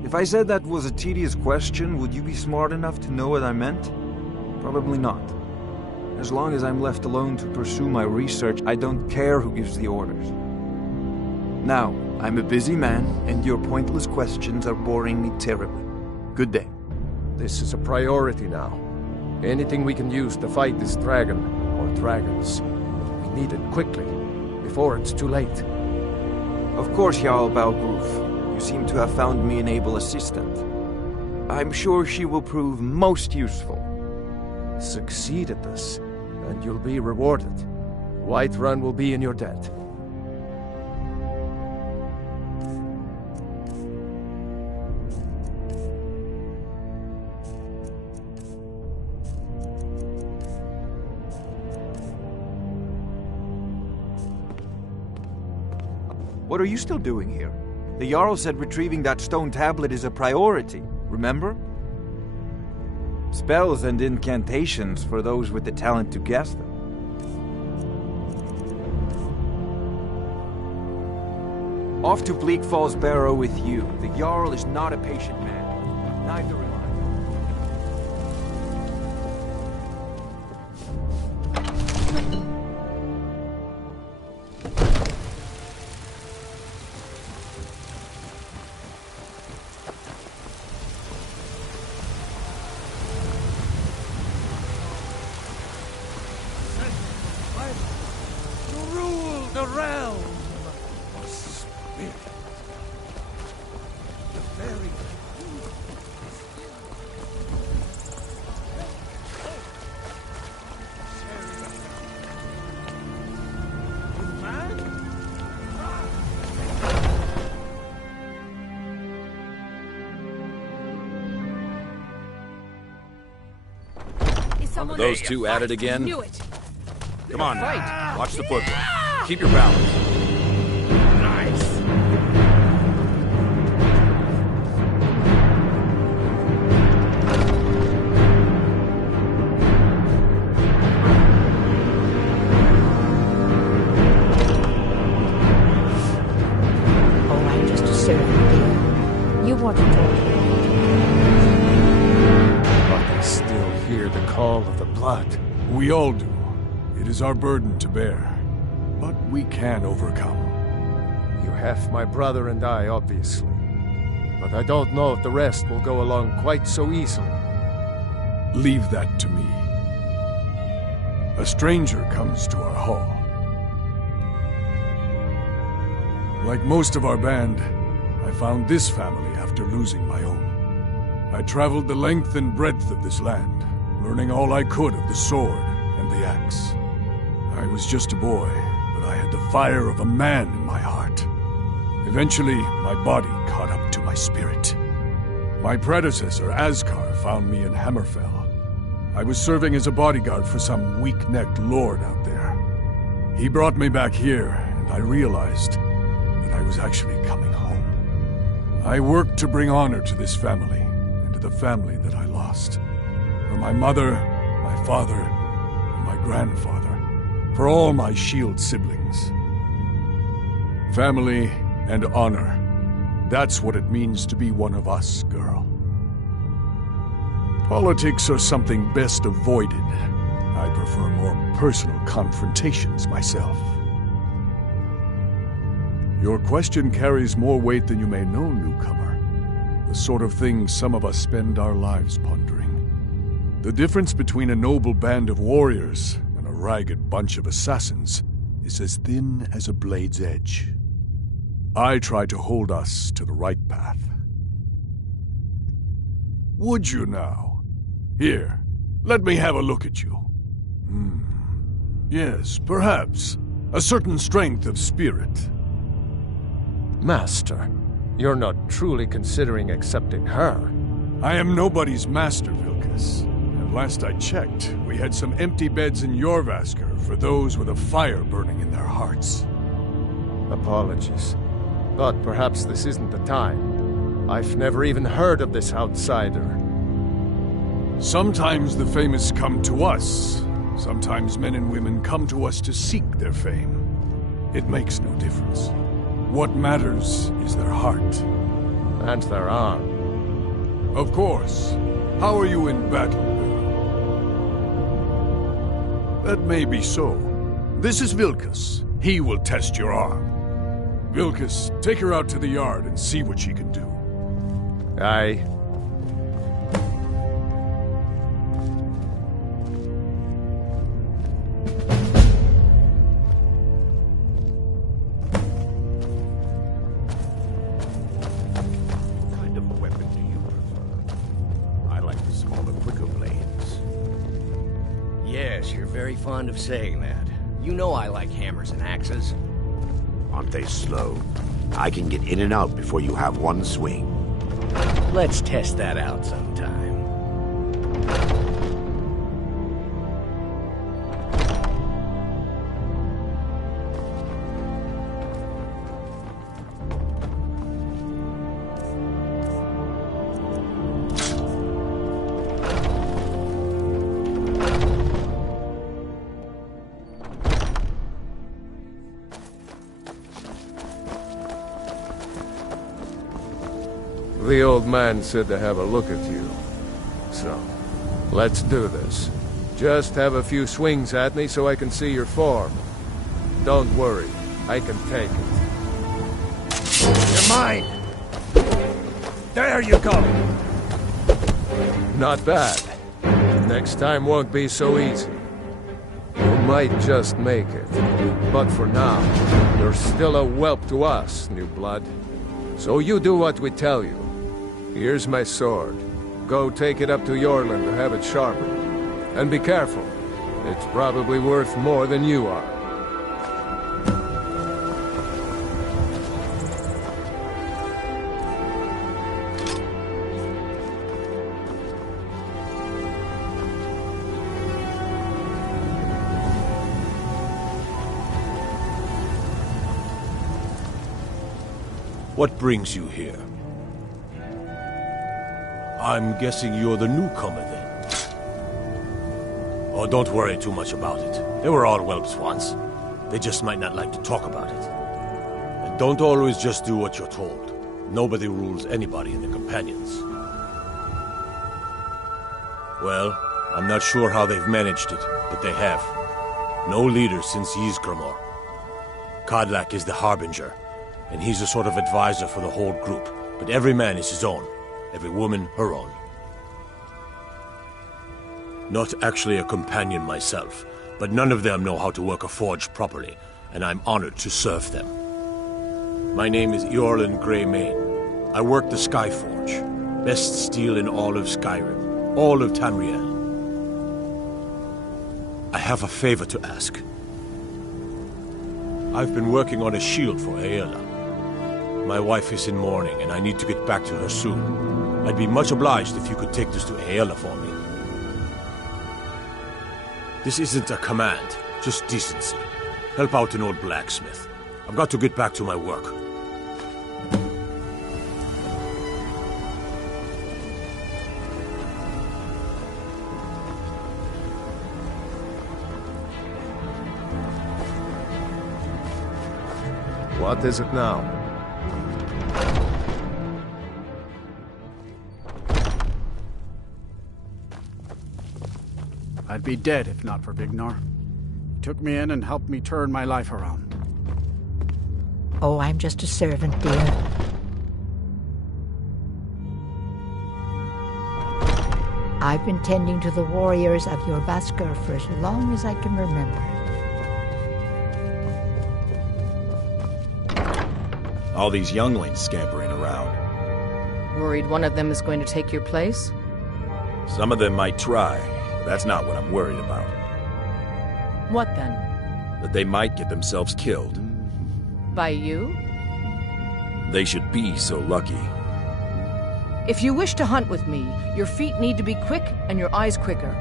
If I said that was a tedious question, would you be smart enough to know what I meant? Probably not. As long as I'm left alone to pursue my research, I don't care who gives the orders. Now, I'm a busy man, and your pointless questions are boring me terribly. Good day. This is a priority now. Anything we can use to fight this dragon, or dragons. We need it quickly, before it's too late. Of course, Jarl Balgruf. You seem to have found me an able assistant. I'm sure she will prove most useful. Succeed at this, and you'll be rewarded. Whiterun will be in your debt. What are you still doing here? The Jarl said retrieving that stone tablet is a priority, remember? Spells and incantations for those with the talent to guess them. Off to Bleak Falls Barrow with you. The Jarl is not a patient man. Neither am I. Those two at it again? Knew it. Come on now. Watch the footwork. Keep your balance. Nice. Oh, I'm just a servant, dear. You want to talk. Still hear the call of the blood. We all do. It is our burden to bear. But we can overcome. You have my brother and I, obviously. But I don't know if the rest will go along quite so easily. Leave that to me. A stranger comes to our hall. Like most of our band, I found this family after losing my own. I traveled the length and breadth of this land, learning all I could of the sword and the axe. I was just a boy, but I had the fire of a man in my heart. Eventually, my body caught up to my spirit. My predecessor, Ascar, found me in Hammerfell. I was serving as a bodyguard for some weak-necked lord out there. He brought me back here, and I realized that I was actually coming home. I worked to bring honor to this family, the family that I lost. For my mother, my father, and my grandfather. For all my shield siblings. Family and honor. That's what it means to be one of us, girl. Politics are something best avoided. I prefer more personal confrontations myself. Your question carries more weight than you may know, newcomer. The sort of thing some of us spend our lives pondering. The difference between a noble band of warriors and a ragged bunch of assassins is as thin as a blade's edge. I try to hold us to the right path. Would you now? Here, let me have a look at you. Yes, perhaps. A certain strength of spirit. Master. You're not truly considering accepting her. I am nobody's master, Vilkas. And last I checked, we had some empty beds in Jorvaskr for those with a fire burning in their hearts. Apologies. But perhaps this isn't the time. I've never even heard of this outsider. Sometimes the famous come to us. Sometimes men and women come to us to seek their fame. It makes no difference. What matters is their heart. And their arm. Of course. How are you in battle, Bill? That may be so. This is Vilkas. He will test your arm. Vilkas, take her out to the yard and see what she can do. Aye. Yes, you're very fond of saying that. You know I like hammers and axes. Aren't they slow? I can get in and out before you have one swing. Let's test that out sometime. The old man said to have a look at you. So, let's do this. Just have a few swings at me so I can see your form. Don't worry, I can take it. You're mine! There you go! Not bad. Next time won't be so easy. You might just make it. But for now, you're still a whelp to us, new blood. So you do what we tell you. Here's my sword. Go take it up to Yorland to have it sharpened. And be careful. It's probably worth more than you are. What brings you here? I'm guessing you're the newcomer then. Oh, don't worry too much about it. They were all whelps once. They just might not like to talk about it. And don't always just do what you're told. Nobody rules anybody in the Companions. Well, I'm not sure how they've managed it, but they have. No leader since Ysgramor. Kodlak is the Harbinger, and he's a sort of advisor for the whole group. But every man is his own. Every woman, her own. Not actually a companion myself, but none of them know how to work a forge properly, and I'm honored to serve them. My name is Eorlin Greymane. I work the Skyforge. Best steel in all of Skyrim. All of Tamriel. I have a favor to ask. I've been working on a shield for Aela. My wife is in mourning, and I need to get back to her soon. I'd be much obliged if you could take this to Aela for me. This isn't a command, just decency. Help out an old blacksmith. I've got to get back to my work. What is it now? I'd be dead if not for Vignar. He took me in and helped me turn my life around. Oh, I'm just a servant, dear. I've been tending to the warriors of your Vaskr for as long as I can remember. All these younglings scampering around. Worried one of them is going to take your place? Some of them might try. That's not what I'm worried about. What then? That they might get themselves killed. By you? They should be so lucky. If you wish to hunt with me, your feet need to be quick and your eyes quicker.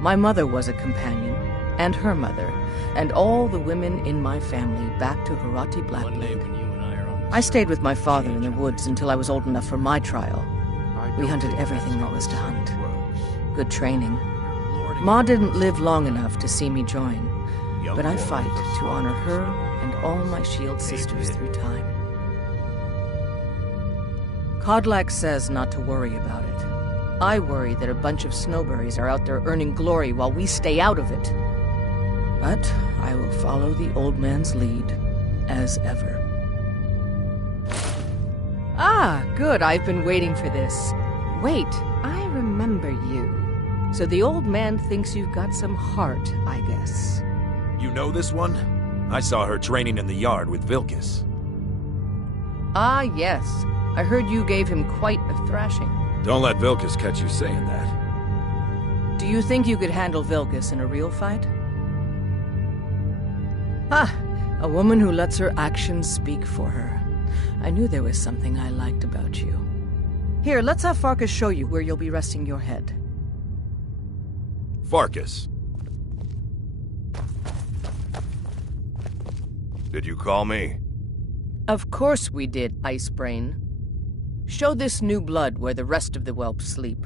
My mother was a companion, and her mother, and all the women in my family back to Harati Blackblade. One name and you and I are on I stayed with my father in the woods until I was old enough for my trial. We hunted everything there was to hunt. Good training. Ma didn't live long enough to see me join, but I fight to honor her and all my shield sisters through time. Kodlak says not to worry about it. I worry that a bunch of snowberries are out there earning glory while we stay out of it. But I will follow the old man's lead, as ever. Ah, good, I've been waiting for this. Wait, I remember you. So the old man thinks you've got some heart, I guess. You know this one? I saw her training in the yard with Vilkis. Ah, yes. I heard you gave him quite a thrashing. Don't let Vilkis catch you saying that. Do you think you could handle Vilkis in a real fight? Ah, a woman who lets her actions speak for her. I knew there was something I liked about you. Here, let's have Farkas show you where you'll be resting your head. Farkas. Did you call me? Of course we did, Icebrain. Show this new blood where the rest of the whelps sleep.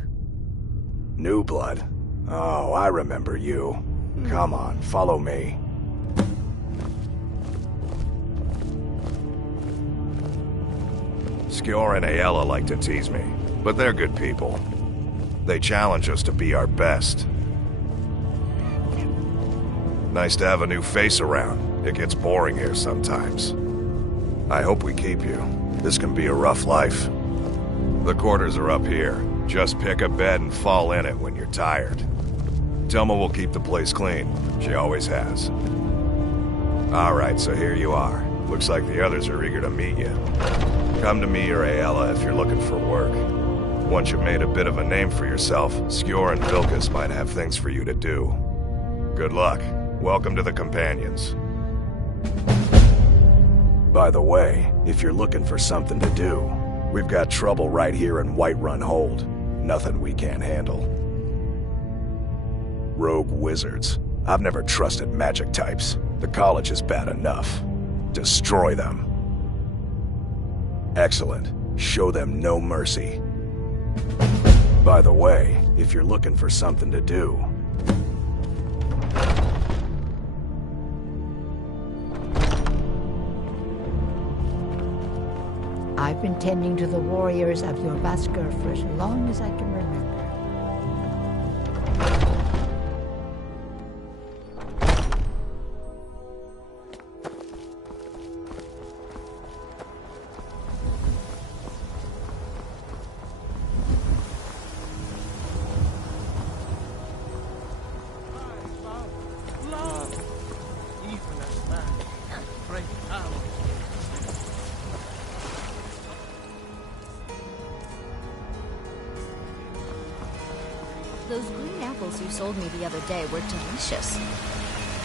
New blood? Oh, I remember you. Come on, follow me. Skjor and Aella like to tease me, but they're good people. They challenge us to be our best. Nice to have a new face around. It gets boring here sometimes. I hope we keep you. This can be a rough life. The quarters are up here. Just pick a bed and fall in it when you're tired. Telma will keep the place clean. She always has. Alright, so here you are. Looks like the others are eager to meet you. Come to me or Aella if you're looking for work. Once you've made a bit of a name for yourself, Skjor and Vilkis might have things for you to do. Good luck. Welcome to the Companions. By the way, if you're looking for something to do, we've got trouble right here in Whiterun Hold. Nothing we can't handle. Rogue wizards. I've never trusted magic types. The college is bad enough. Destroy them. Excellent. Show them no mercy. By the way, if you're looking for something to do... I've been tending to the warriors of your Vasker for as long as I can remember. Those green apples you sold me the other day were delicious.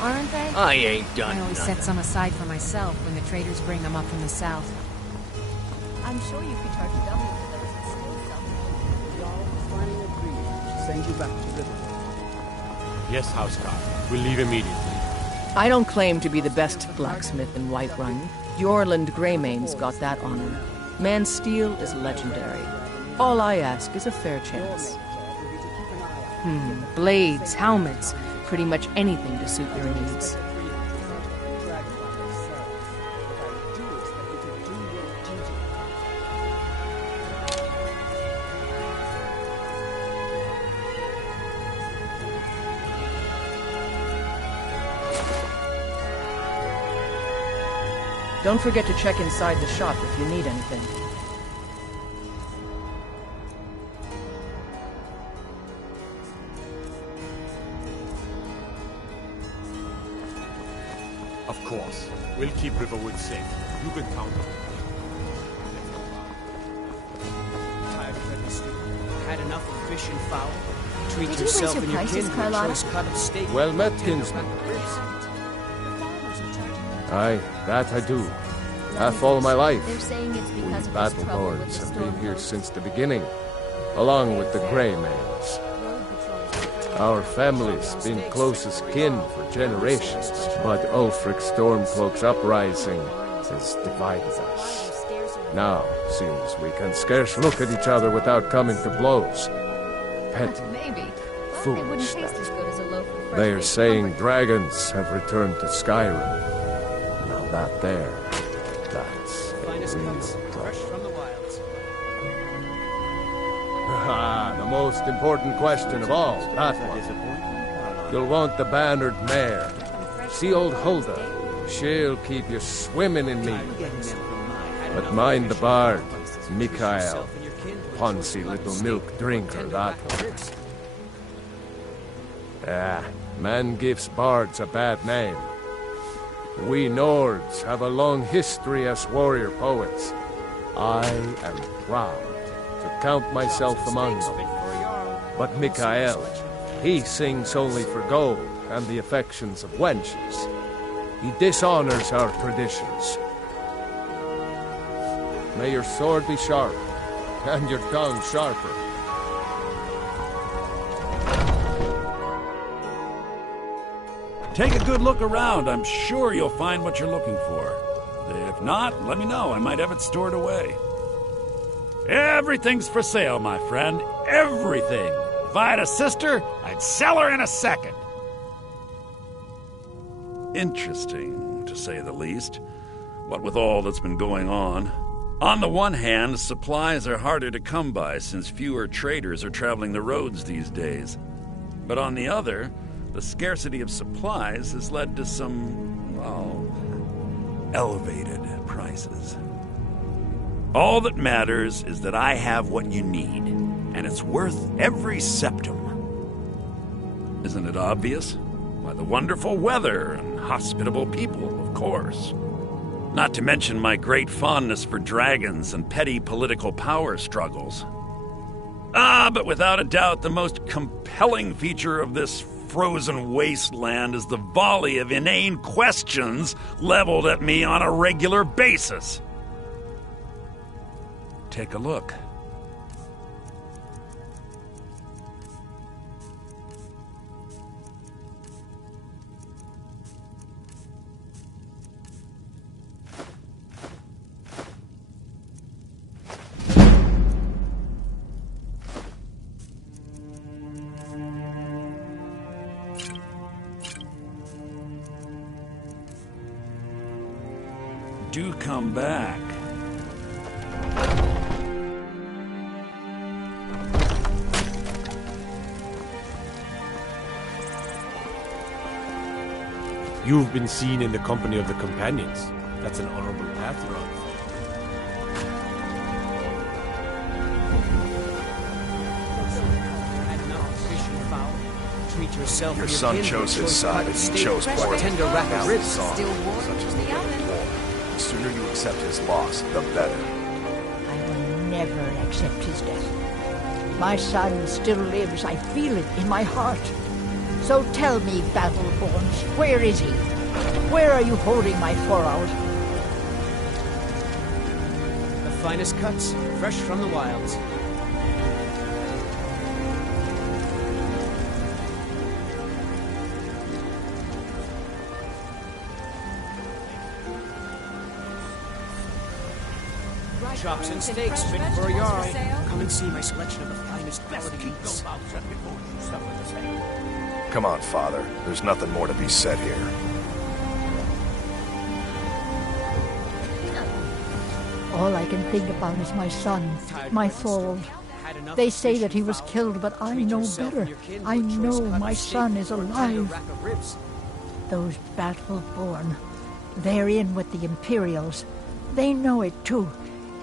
Aren't they? I ain't done I always nothing. set some aside for myself when the traders bring them up from the south. I'm sure you could charge double for those and still sell them. We all finally agreed to send you back to River. Yes, Housecarl. We'll leave immediately. I don't claim to be the best blacksmith in Whiterun. Jorland Greymane's got that honor. Man's steel is legendary. All I ask is a fair chance. Blades, helmets, pretty much anything to suit your needs. Don't forget to check inside the shop if you need anything. Of course. We'll keep Riverwood safe. You can count on it. Tired already, Stu? Had enough of fish and fowl? Treat Did you yourself raise and your your prices, kin to a Carlotta? choice cut of steak. Well met, kinsman. Aye, that I do. Half all my life. They're saying it's We because of this battle trouble with lords the have been here Stormcloaks. since the beginning, along with the Greymanes. Our family's been closest kin for generations, but Ulfric Stormcloak's uprising has divided us. Now, seems we can scarce look at each other without coming to blows. Petty. Maybe. Foolish, They wouldn't taste that. as good as a loaf of fresh They are baked saying comfort. dragons have returned to Skyrim. Now that there, that's a real problem. Ah, the most important question of all, that one. You'll want the bannered mare. See old Hulda. She'll keep you swimming in mead. But mind the bard, Mikael. Poncy little milk drinker, that one. Ah, man gives bards a bad name. We Nords have a long history as warrior poets. I am proud to count myself among them. But Mikael, he sings only for gold and the affections of wenches. He dishonors our traditions. May your sword be sharp, and your tongue sharper. Take a good look around. I'm sure you'll find what you're looking for. If not, let me know. I might have it stored away. Everything's for sale, my friend. Everything. If I had a sister, I'd sell her in a second. Interesting, to say the least. What with all that's been going on. On the one hand, supplies are harder to come by since fewer traders are traveling the roads these days. But on the other, the scarcity of supplies has led to some, well, elevated prices. All that matters is that I have what you need, and it's worth every septum. Isn't it obvious? Why, the wonderful weather and hospitable people, of course. Not to mention my great fondness for dragons and petty political power struggles. But without a doubt, the most compelling feature of this frozen wasteland is the volley of inane questions leveled at me on a regular basis. Take a look. Do come back. You've been seen in the company of the companions. That's an honorable path you're on. Treat yourself. Your son chose his side, and he chose poorly. Tender rack of ribs. Still war, such as the war. The sooner you accept his loss, the better. I will never accept his death. My son still lives. I feel it in my heart. So tell me, Battleborns, where is he? Where are you holding my foreout? The finest cuts, fresh from the wilds. Chops and steaks fit for a Jarl. Come and see my selection of the finest quality meats. Come on, Father. There's nothing more to be said here. All I can think about is my son, my Thorald. They say that he was killed, but I know better. I know my son is alive. Those Battleborn, they're in with the Imperials. They know it too.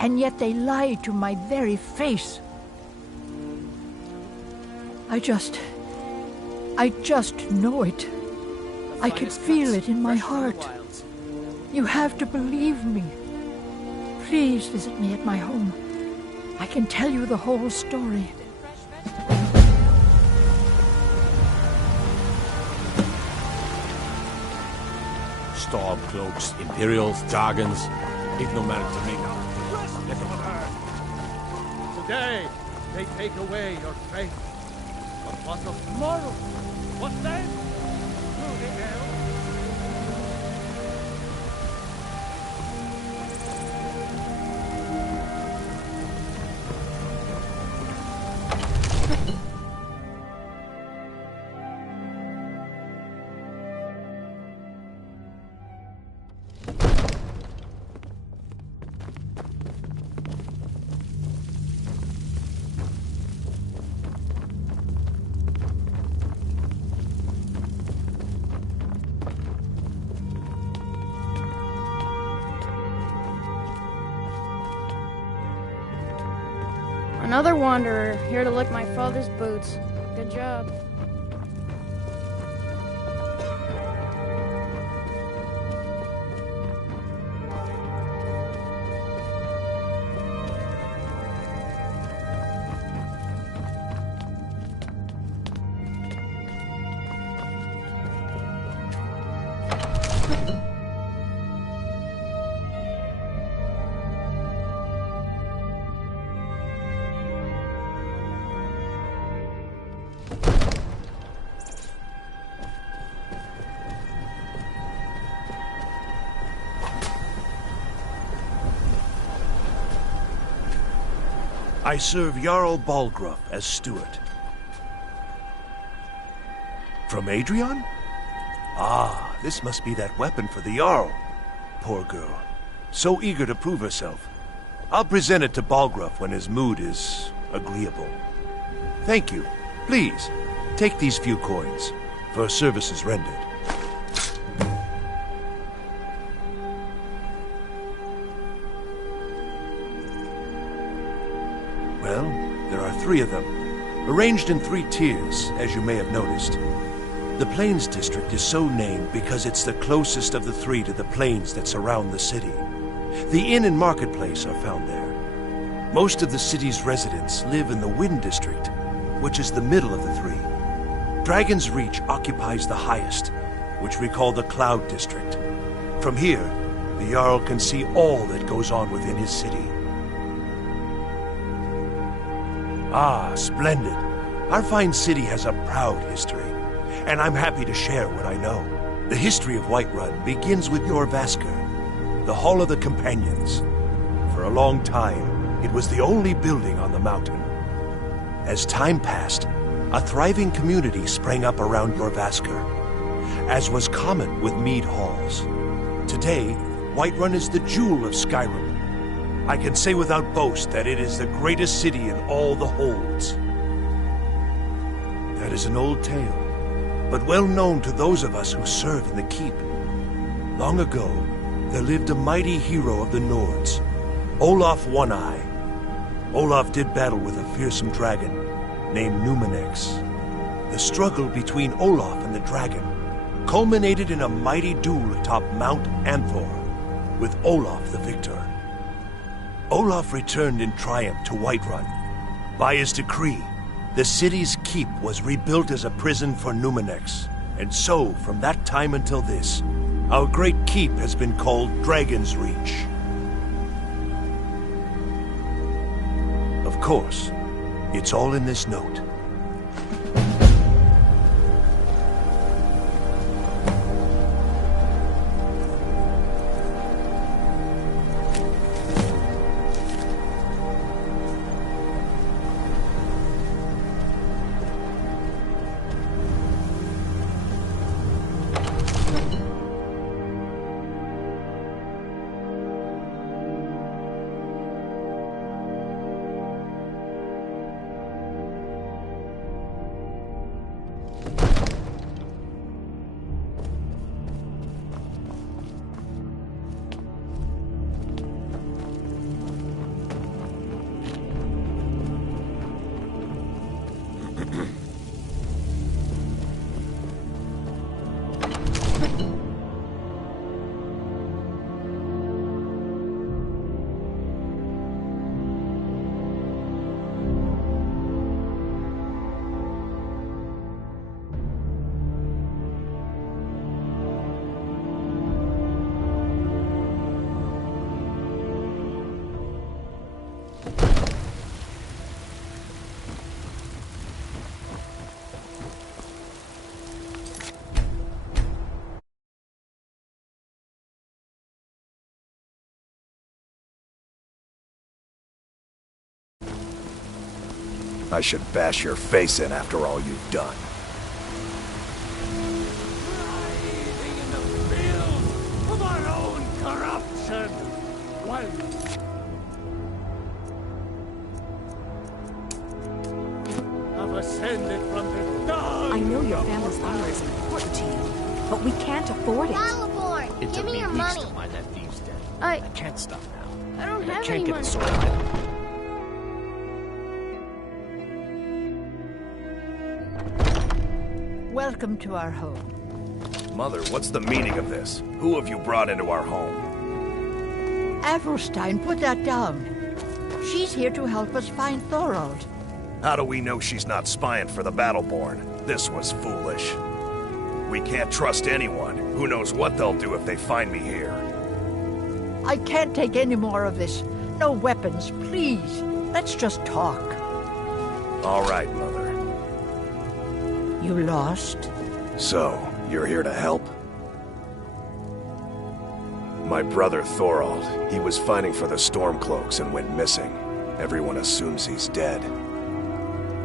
And yet they lie to my very face. I just know it. I can feel it in my heart. You have to believe me. Please visit me at my home. I can tell you the whole story. Stormcloaks, Imperials, dragons. It no matter to me now. Today, they take away your faith. But what of tomorrow? What then? Moving hell. Another wanderer, here to lick my father's boots. Good job. I serve Jarl Balgruuf as steward. From Adrian? Ah, this must be that weapon for the Jarl. Poor girl. So eager to prove herself. I'll present it to Balgruuf when his mood is agreeable. Thank you. Please, take these few coins for services rendered. Well, there are 3 of them, arranged in 3 tiers, as you may have noticed. The Plains District is so named because it's the closest of the 3 to the plains that surround the city. The inn and marketplace are found there. Most of the city's residents live in the Wind District, which is the middle of the 3. Dragon's Reach occupies the highest, which we call the Cloud District. From here, the Jarl can see all that goes on within his city. Ah, splendid. Our fine city has a proud history, and I'm happy to share what I know. The history of Whiterun begins with Jorvaskr, the Hall of the Companions. For a long time, it was the only building on the mountain. As time passed, a thriving community sprang up around Jorvaskr, as was common with mead halls. Today, Whiterun is the jewel of Skyrim. I can say without boast that it is the greatest city in all the holds. That is an old tale, but well known to those of us who serve in the keep. Long ago, there lived a mighty hero of the Nords, Olaf One-Eye. Olaf did battle with a fearsome dragon named Numenex. The struggle between Olaf and the dragon culminated in a mighty duel atop Mount Anthor, with Olaf the victor. Olaf returned in triumph to Whiterun. By his decree, the city's keep was rebuilt as a prison for Numenex. And so, from that time until this, our great keep has been called Dragon's Reach. Of course, it's all in this note. I should bash your face in after all you've done. In the fields of our own corruption. While have ascended from the dust. I know your family's honor is important to you, but we can't afford it. Battleborn, It give took me me your weeks money. to find that thief's den. I can't stop now. I don't And I have can't any get money. the sword either. Welcome to our home. Mother, what's the meaning of this? Who have you brought into our home? Avrelstein, put that down. She's here to help us find Thorald. How do we know she's not spying for the Battleborn? This was foolish. We can't trust anyone. Who knows what they'll do if they find me here. I can't take any more of this. No weapons, please. Let's just talk. All right, Mother. You lost? So, you're here to help? My brother Thorald, he was fighting for the Stormcloaks and went missing. Everyone assumes he's dead.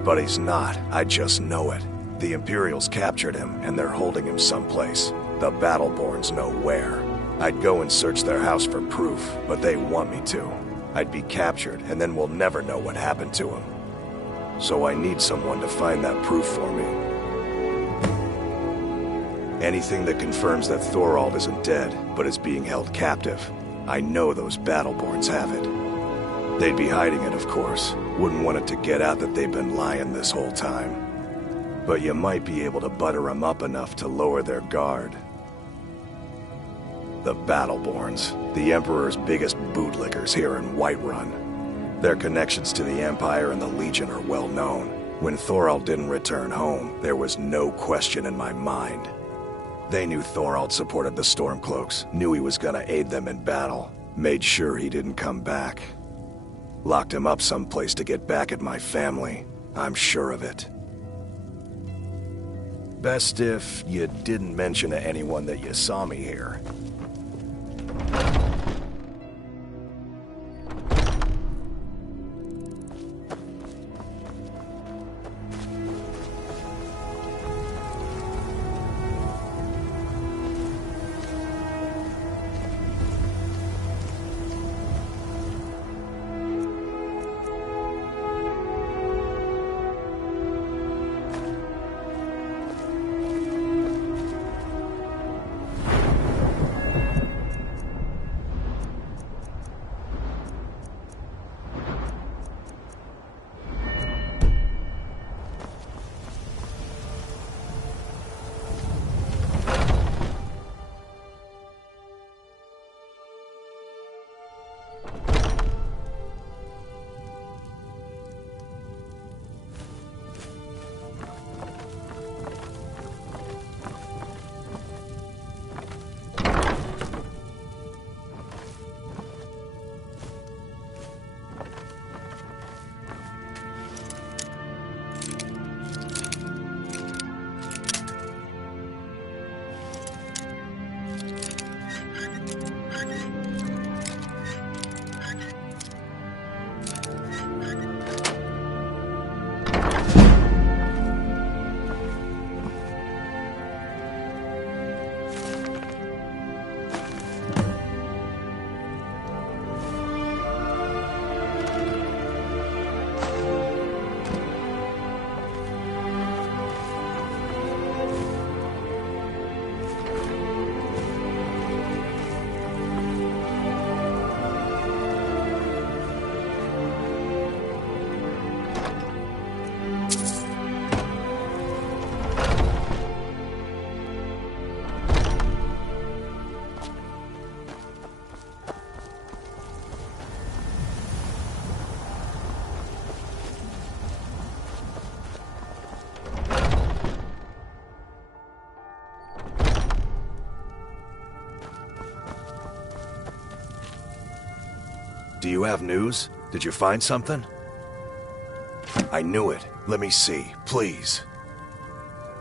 But he's not, I just know it. The Imperials captured him, and they're holding him someplace. The Battleborns know where. I'd go and search their house for proof, but they want me to. I'd be captured, and then we'll never know what happened to him. So I need someone to find that proof for me. Anything that confirms that Thorald isn't dead, but is being held captive. I know those Battleborns have it. They'd be hiding it, of course. Wouldn't want it to get out that they've been lying this whole time. But you might be able to butter them up enough to lower their guard. The Battleborns, the Emperor's biggest bootlickers here in Whiterun. Their connections to the Empire and the Legion are well known. When Thorald didn't return home, there was no question in my mind. They knew Thorald supported the Stormcloaks, knew he was gonna aid them in battle, made sure he didn't come back. Locked him up someplace to get back at my family, I'm sure of it. Best if you didn't mention to anyone that you saw me here. Do you have news? Did you find something? I knew it. Let me see, please.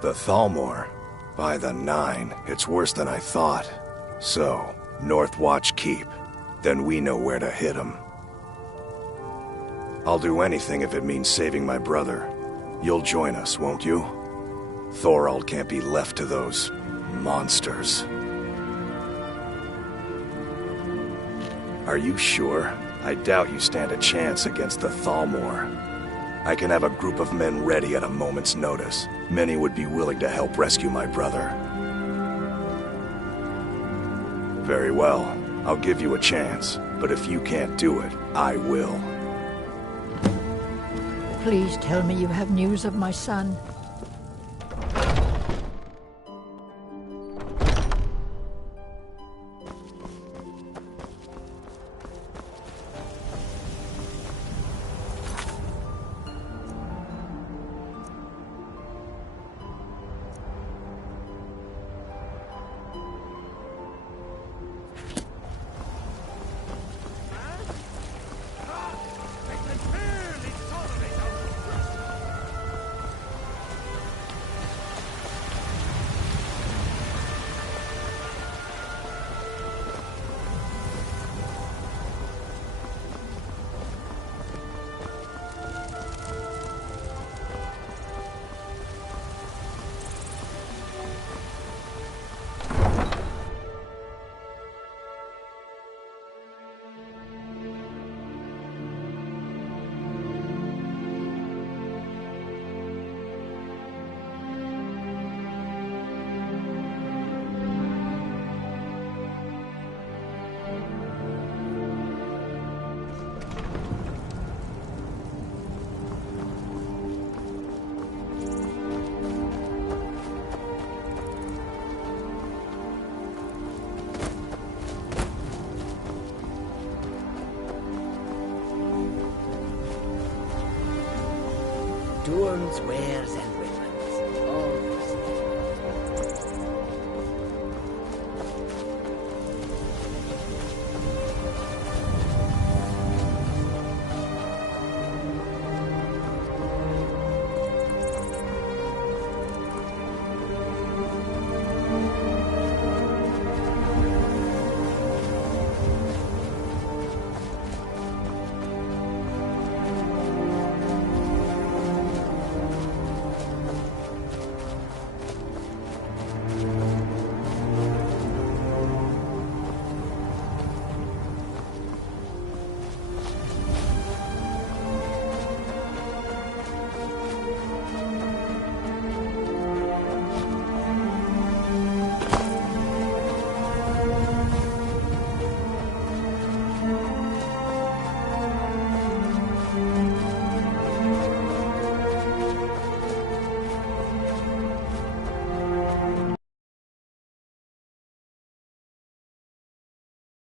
The Thalmor. By the 9, it's worse than I thought. So, Northwatch Keep. Then we know where to hit him. I'll do anything if it means saving my brother. You'll join us, won't you? Thorald can't be left to those monsters. Are you sure? I doubt you stand a chance against the Thalmor. I can have a group of men ready at a moment's notice. Many would be willing to help rescue my brother. Very well. I'll give you a chance. But if you can't do it, I will. Please tell me you have news of my son. bronze wears